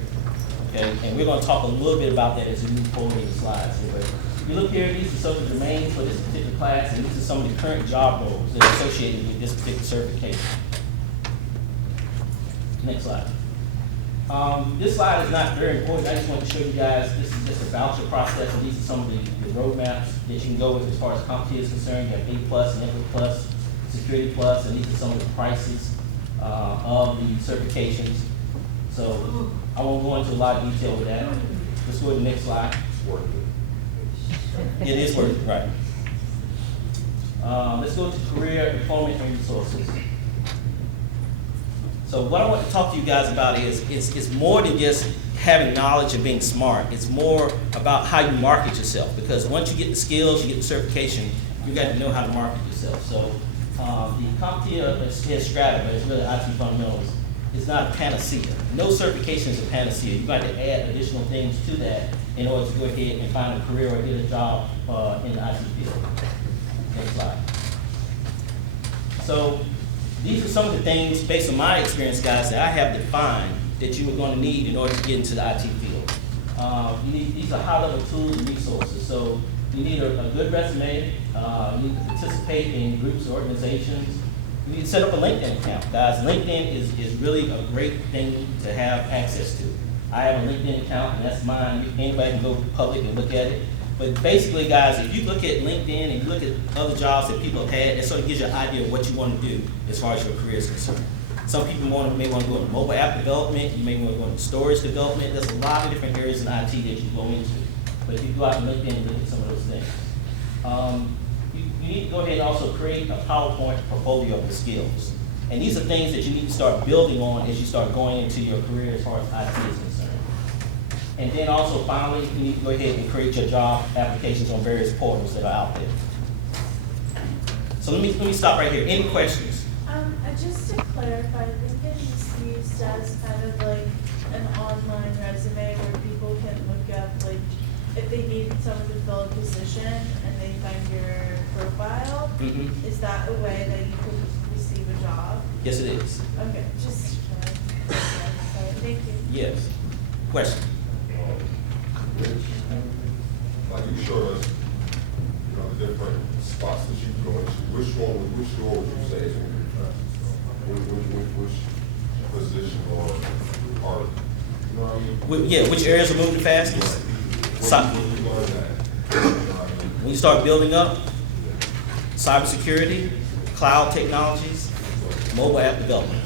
Okay, and we're going to talk a little bit about that as we move forward in the slides here. But if you look here, these are some of the domains for this particular class, and these are some of the current job roles that are associated with this particular certification. Next slide. This slide is not very important. I just want to show you guys, this is just a voucher process, and these are some of the roadmaps that you can go with as far as CompTIA is concerned. You have A+, Network+, Security+, and these are some of the prices of the certifications. So I won't go into a lot of detail with that. Let's go to the next slide. It is worth it, right. Let's go to career, employment, and resources. So what I want to talk to you guys about is it's more than just having knowledge and being smart. It's more about how you market yourself, because once you get the skills, you get the certification, you got to know how to market yourself. So the CompTIA strata, but it's really IT Fundamentals, is not a panacea. No certification is a panacea. You've got to add additional things to that in order to go ahead and find a career or get a job in the IT field. Next slide. So these are some of the things, based on my experience, guys, that I have defined that you are going to need in order to get into the IT field. These are high-level tools and resources. So you need a good resume. You need to participate in groups or organizations. You need to set up a LinkedIn account. Guys, LinkedIn is really a great thing to have access to. I have a LinkedIn account, and that's mine. Anybody can go public and look at it. But basically, guys, if you look at LinkedIn and you look at other jobs that people have had, it sort of gives you an idea of what you want to do as far as your career is concerned. Some people may want to go into mobile app development, you may want to go into storage development. There's a lot of different areas in IT that you go into. But if you go out and LinkedIn and look at some of those things. You need to go ahead and also create a PowerPoint portfolio of the skills. And these are things that you need to start building on as you start going into your career as far as IT is concerned. And then also finally, you need to go ahead and create your job applications on various portals that are out there. So let me stop right here. Any questions? Just to clarify, I think it needs to be used as kind of like an online resume where people can look up, like, if they need someone to fill a position and they find your profile, is that a way that you could receive a job? Yes, it is. Okay, just thank you. Yes. Question? Like you showed us, you know, the different spots that you go into. Which door would you say is going to be which position or part? You know what I mean? Yeah, which areas are moving fastest? When you start building up, cybersecurity, cloud technologies, mobile app development.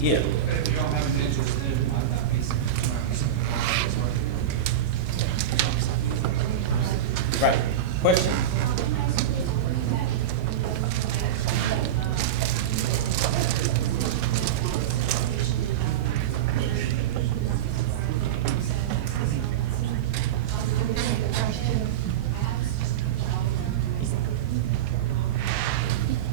Yeah. Right. Question?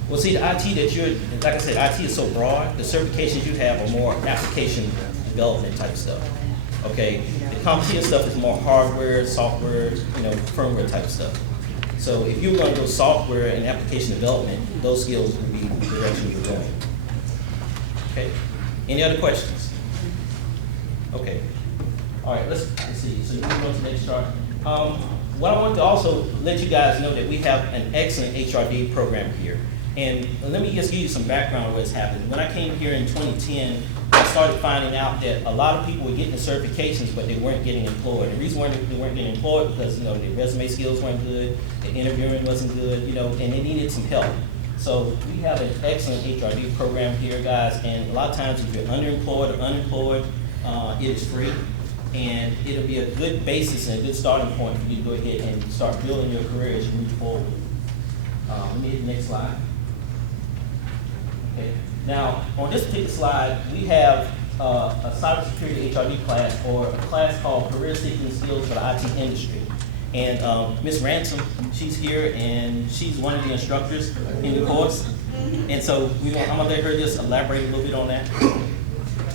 Well, see, the IT that you're, like I said, IT is so broad, the certifications you have are more application development type stuff. Okay, the CompTIA stuff is more hardware, software, firmware type stuff. So if you're going to go software and application development, those skills would be the direction you're going. Okay, any other questions? Okay, all right, let's see. So you move on to the next chart. What I want to also let you guys know that we have an excellent HRD program here. And let me just give you some background on what's happened. When I came here in 2010, I started finding out that a lot of people were getting the certifications, but they weren't getting employed. The reason why they weren't getting employed because their resume skills weren't good, the interviewing wasn't good, and they needed some help. So we have an excellent HRD program here, guys. And a lot of times, if you're underemployed or unemployed, it is free, and it'll be a good basis and a good starting point for you to go ahead and start building your career as you move forward. Let me hit the next slide. Okay. Now, on this particular slide, we have a cybersecurity HRD class, or a class called Career Seeking Skills for the IT Industry. And Ms. Ransom, she's here, and she's one of the instructors in the course. And so I'm going to let her just elaborate a little bit on that.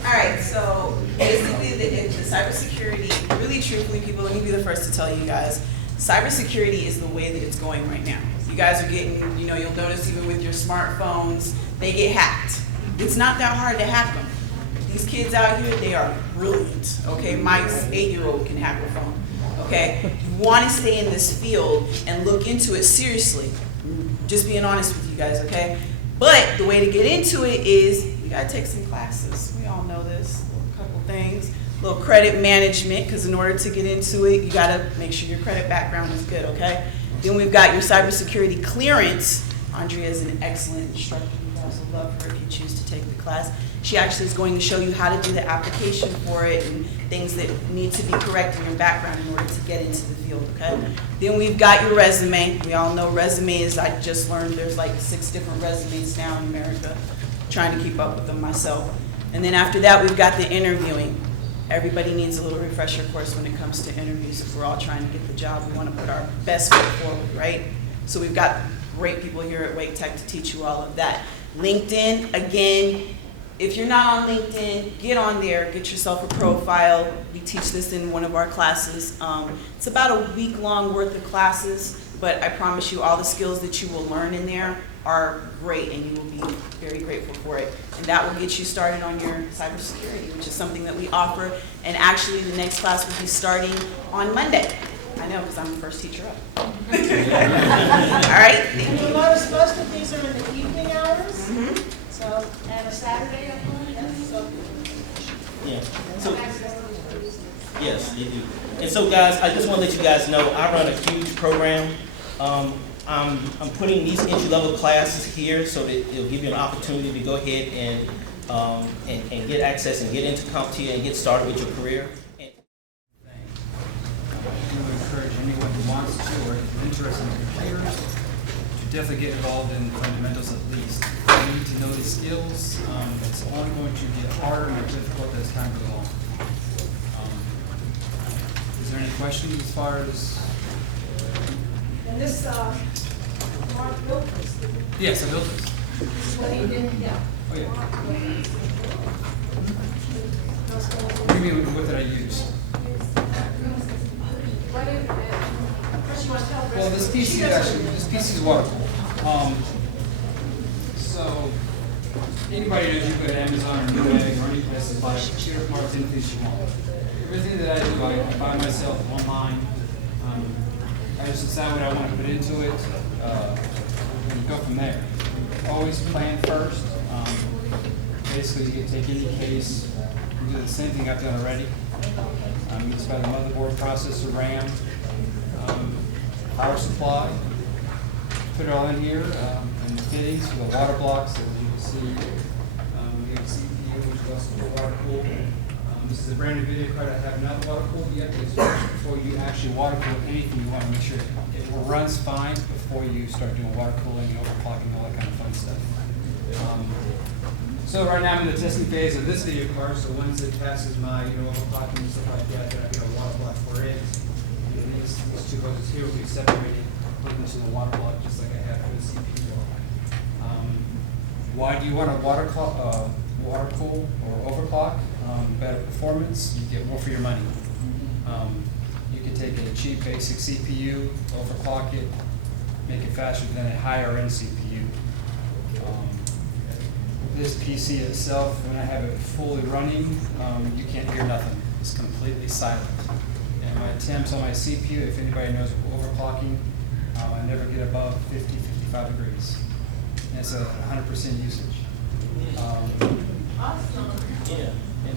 All right, so basically the cybersecurity, really truthfully, people, let me be the first to tell you guys, cybersecurity is the way that it's going right now. You guys are getting, you'll notice even with your smartphones, they get hacked. It's not that hard to hack them. These kids out here, they are brilliant, okay? My 8-year-old can hack a phone, okay? You want to stay in this field and look into it seriously. Just being honest with you guys, okay? But the way to get into it is you got to take some classes. We all know this, a couple things. A little credit management, because in order to get into it, you got to make sure your credit background is good, okay? Then we've got your cybersecurity clearance. Andrea is an excellent instructor. You guys will love her if you choose to take the class. She actually is going to show you how to do the application for it and things that need to be correct in your background in order to get into the field, okay? Then we've got your resume. We all know resumes. I just learned there's like 6 different resumes now in America. I'm trying to keep up with them myself. And then after that, we've got the interviewing. Everybody needs a little refresher course when it comes to interviews. If we're all trying to get the job, we want to put our best foot forward, right? So we've got great people here at Wake Tech to teach you all of that. LinkedIn, again, if you're not on LinkedIn, get on there, get yourself a profile. We teach this in one of our classes. It's about a week-long worth of classes, but I promise you all the skills that you will learn in there are great, and you will be very grateful for it. And that will get you started on your cybersecurity, which is something that we offer. And actually, the next class will be starting on Monday. I know, because I'm the first teacher up. All right? You notice most of these are in the evening hours, so, and a Saturday, I believe, yes? Yeah. So, yes, they do. And so, guys, I just want to let you guys know I run a huge program. I'm putting these entry-level classes here so that it'll give you an opportunity to go ahead and get access and get into CompTIA and get started with your career. I would encourage anyone who wants to or is interested in computers to definitely get involved in fundamentals at least. You need to know the skills. It's only going to get harder and more difficult as time goes on. Is there any questions as far as? And this, Mark built this. Yes, I built this. This is what he did, yeah. Oh, yeah. What do you mean, what did I use? What is it? First, you want to tell the Well, rest this of PC is actually, this PC is water cooled. So, anybody knows you go to Amazon or Newegg or any place to buy computer parts, anything you want. Everything that I do, I buy myself online. I just decide what I want to put into it, and go from there. Always plan first. Basically, you can take any case, you do the same thing I've done already. You just buy the motherboard, processor, RAM, power supply, put it all in here, and the fittings for the water blocks, as you can see. We have CPU, which is also water cooled. This is a brand new video card I have not water cooled yet. It's before you actually water cool anything, you want to make sure it runs fine before you start doing water cooling and overclocking, all that kind of fun stuff. So right now I'm in the testing phase of this video card, so once it passes my overclocking and stuff like that, then I get a water block for it. And these two hoses here will be separated, put into the water block just like I have for the CPU. Why do you want to water cool or overclock? Better performance, you get more for your money. You can take a cheap basic CPU, overclock it, make it faster than a higher end CPU. This PC itself, when I have it fully running, you can't hear nothing. It's completely silent. And my temps on my CPU, if anybody knows overclocking, I never get above 50, 55 degrees. And it's 100% usage. Yeah. And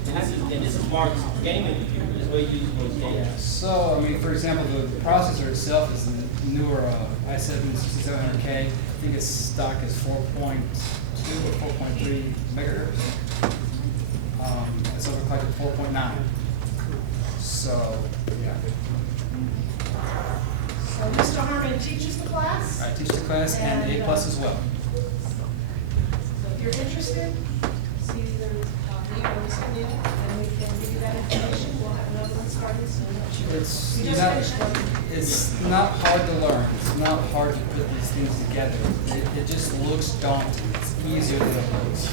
this is Mark's gaming computer. This is what he uses most games. So, I mean, for example, the processor itself is a newer i7-6700K. I think its stock is 4.2 or 4.3 megahertz. It's overclocked at 4.9. So, yeah. So Mr. Harmon teaches the class? I teach the class and A+ as well. So if you're interested, see either me or Mr. Neal, and we can give you that information. We'll have another one starting soon. It's not hard to learn. It's not hard to put these things together. It just looks daunting. It's easier than it looks.